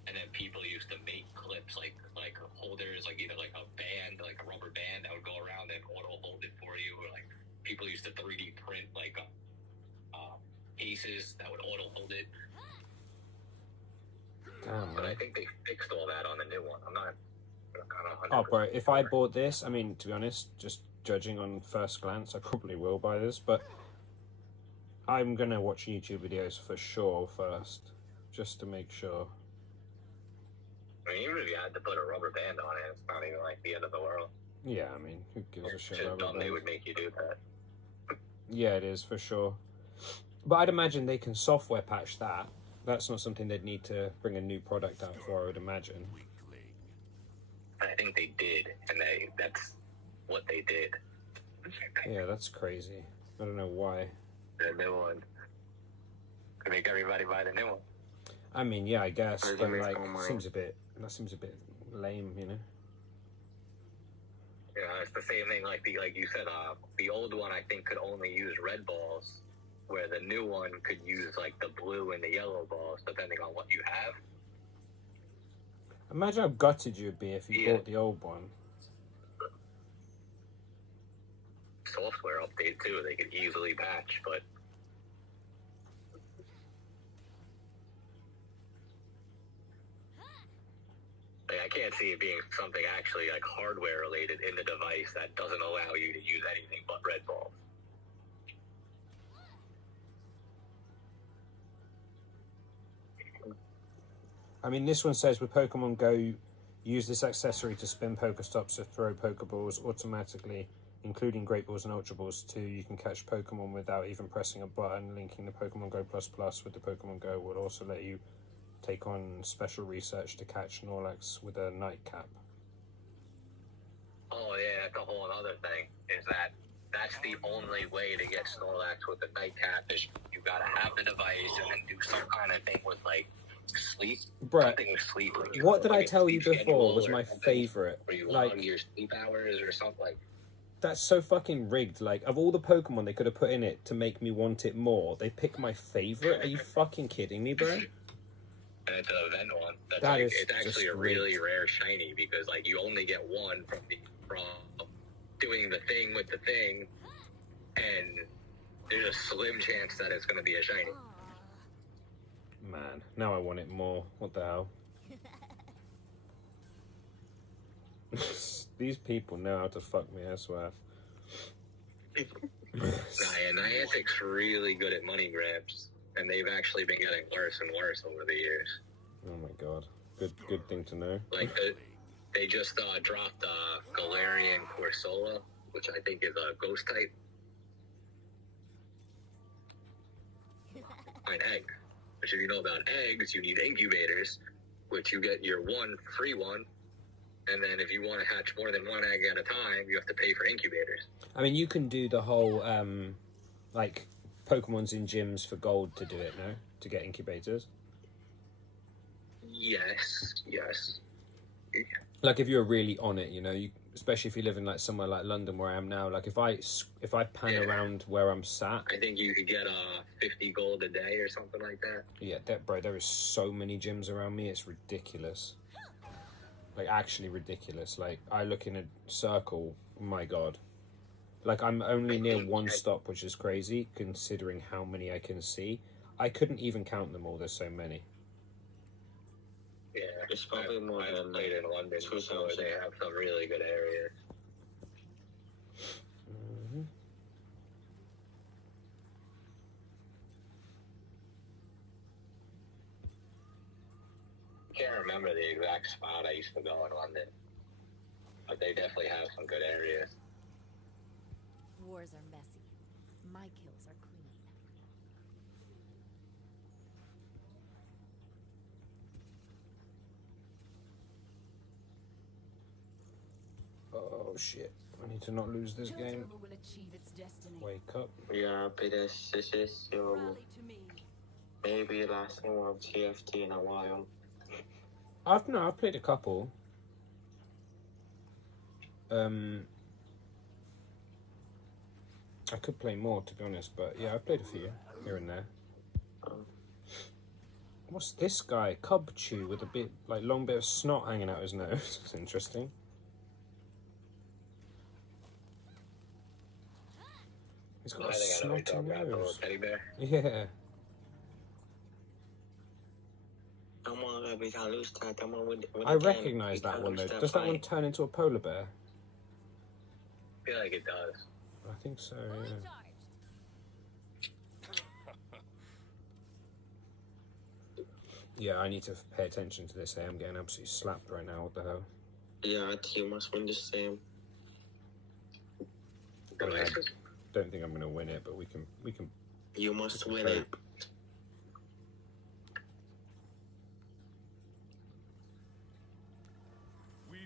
and then people used to make clips like holders, like either like a band, like a rubber band that would go around and auto hold it for you, or like people used to 3D print like cases that would auto hold it. Damn, But man. I think they fixed all that on the new one. I'm not 100%. Oh, bro, if I bought this, I mean, to be honest, just judging on first glance, I probably will buy this, but I'm going to watch YouTube videos for sure first, just to make sure. I mean, even if you had to put a rubber band on it, it's not even like the end of the world. Yeah, I mean, who gives a shit Just about dumb they that? would make you do that. Yeah, it is, for sure. But I'd imagine they can software patch that. That's not something they'd need to bring a new product out for, I would imagine. I think they did, and that's what they did. Yeah, that's crazy. I don't know why. The new one. To make everybody buy the new one. I mean, yeah, I guess, Or but they like, make more. that seems a bit lame, you know? Yeah, it's the same thing like you said, the old one I think could only use red balls, where the new one could use like the blue and the yellow balls, depending on what you have. Imagine how gutted you'd be if you Yeah. bought the old one. Software update too, they could easily patch, but I can't see it being something actually like hardware related in the device that doesn't allow you to use anything but red balls. I mean, this one says with Pokemon Go, use this accessory to spin Pokestops to throw Pokeballs automatically, including Great Balls and Ultra Balls too. You can catch Pokemon without even pressing a button. Linking the Pokemon Go Plus Plus with the Pokemon Go will also let you take on special research to catch Snorlax with a nightcap. Oh yeah, that's a whole other thing, is that's the only way to get Snorlax with the nightcap is you gotta have the device and then do some kind of thing with like sleep. Bruh, Something with sleep. Like, what did I like a tell you sleep before schedule was or my something favorite? where you Like, log your sleep hours or something like. that's so fucking rigged. Like, of all the Pokemon they could have put in it to make me want it more, they pick my favorite. Are you fucking kidding me, bro? And it's an event one. That's That like, is it's actually just a really rigged. rare shiny because like you only get one from doing the thing with the thing, and there's a slim chance that it's going to be a shiny. Man, now I want it more. What the hell? These people know how to fuck me, I swear. Niantic's really good at money grabs, and they've actually been getting worse and worse over the years. Oh my god. Good thing to know. Like, they just dropped Galarian Corsola, which I think is a ghost type. An egg. Which if you know about eggs, you need incubators, which you get your one free one. And then if you want to hatch more than one egg at a time, you have to pay for incubators. I mean, you can do the whole, like, Pokemon's in gyms for gold to do it, no? To get incubators. Yes. Like, if you're really on it, you know, especially if you live in, like, somewhere like London where I am now, like, if I pan around where I'm sat... I think you could get 50 gold a day or something like that. Yeah, bro, there is so many gyms around me, it's ridiculous. Like, actually ridiculous. Like, I look in a circle, my god. Like, I'm only near one stop, which is crazy, considering how many I can see. I couldn't even count them all, there's so many. Yeah, It's probably more I've than played in London, so 2,000. they have some really good areas. Mm-hmm. Can't remember the exact spot I used to go in London, but they definitely have some good areas. Wars are messy. My kills are clean. Oh shit, I need to not lose this game. Will achieve its destiny. Wake up. Yeah, but this is your Rally to me. maybe last time of TFT in a while. I've played a couple. I could play more, to be honest, but yeah, I've played a few here and there. What's this guy? Cub Chew with a bit, like, long bit of snot hanging out his nose. It's interesting. He's got a I think I know what snotty you're talking about, the little nose. teddy bear. Yeah. Come on, we can lose that. Come on, with I recognise that one though. Does that one turn into a polar bear? I feel like it does. I think so, Fully yeah. charged. Yeah, I need to pay attention to this. I'm getting absolutely slapped right now. What the hell? Yeah, you must win the same. I mean, I don't think I'm going to win it, but we can. You must win it. hope.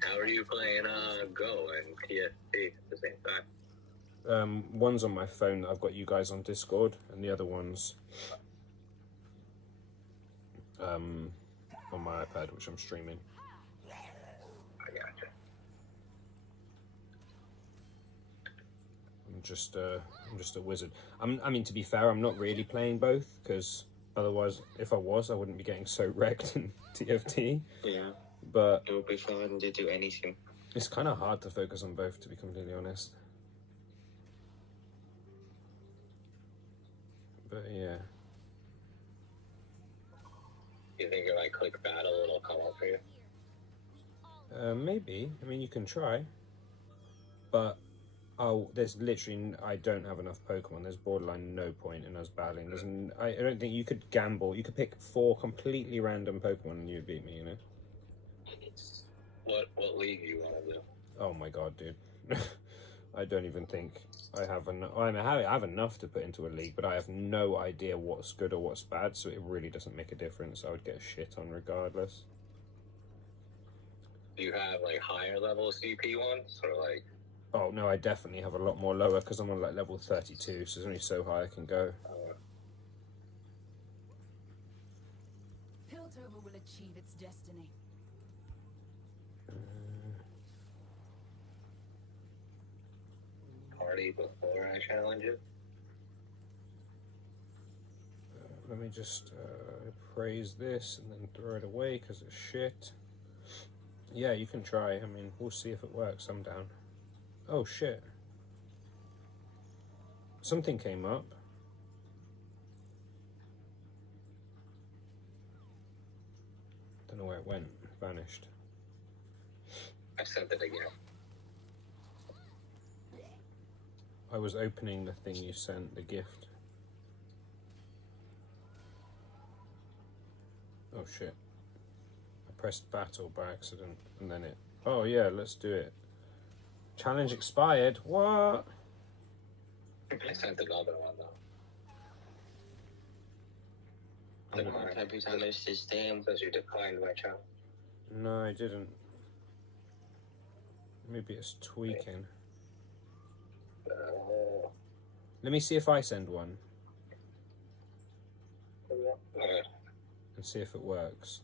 How are you playing Go and TFT at the same time? One's on my phone that I've got you guys on Discord, and the other one's on my iPad, which I'm streaming. I gotcha. I'm just a wizard. I mean, to be fair, I'm not really playing both, because otherwise, if I was, I wouldn't be getting so wrecked in TFT. Yeah, But it would be fun to do anything. it's kind of hard to focus on both, to be completely honest. But yeah. You think if I click battle, it'll come up for you? Maybe. I mean, you can try. But, there's literally, I don't have enough Pokemon. There's borderline no point in us battling. I don't think you could gamble. You could pick 4 completely random Pokemon and you'd beat me, you know? What league do you want to do? Oh my god, dude. I don't even think I have enough. I have enough to put into a league, but I have no idea what's good or what's bad, so it really doesn't make a difference. I would get a shit on regardless. Do you have like higher level CP ones, or like? Oh no, I definitely have a lot more lower because I'm on like level 32, so there's only so high I can go. Piltover will achieve its destiny. already before I challenge it. Let me just praise this and then throw it away because it's shit. Yeah, you can try. I mean, we'll see if it works. I'm down. Oh shit. Something came up. Don't know where it went. Vanished. I sent it again. I was opening the thing you sent, the gift. Oh shit. I pressed battle by accident and then it... Oh yeah, let's do it. Challenge expired. What? I sent another one though. Every time it's this damn. Says you declined my challenge. No, I didn't. Maybe it's tweaking. Let me see if I send one Alright. and see if it works.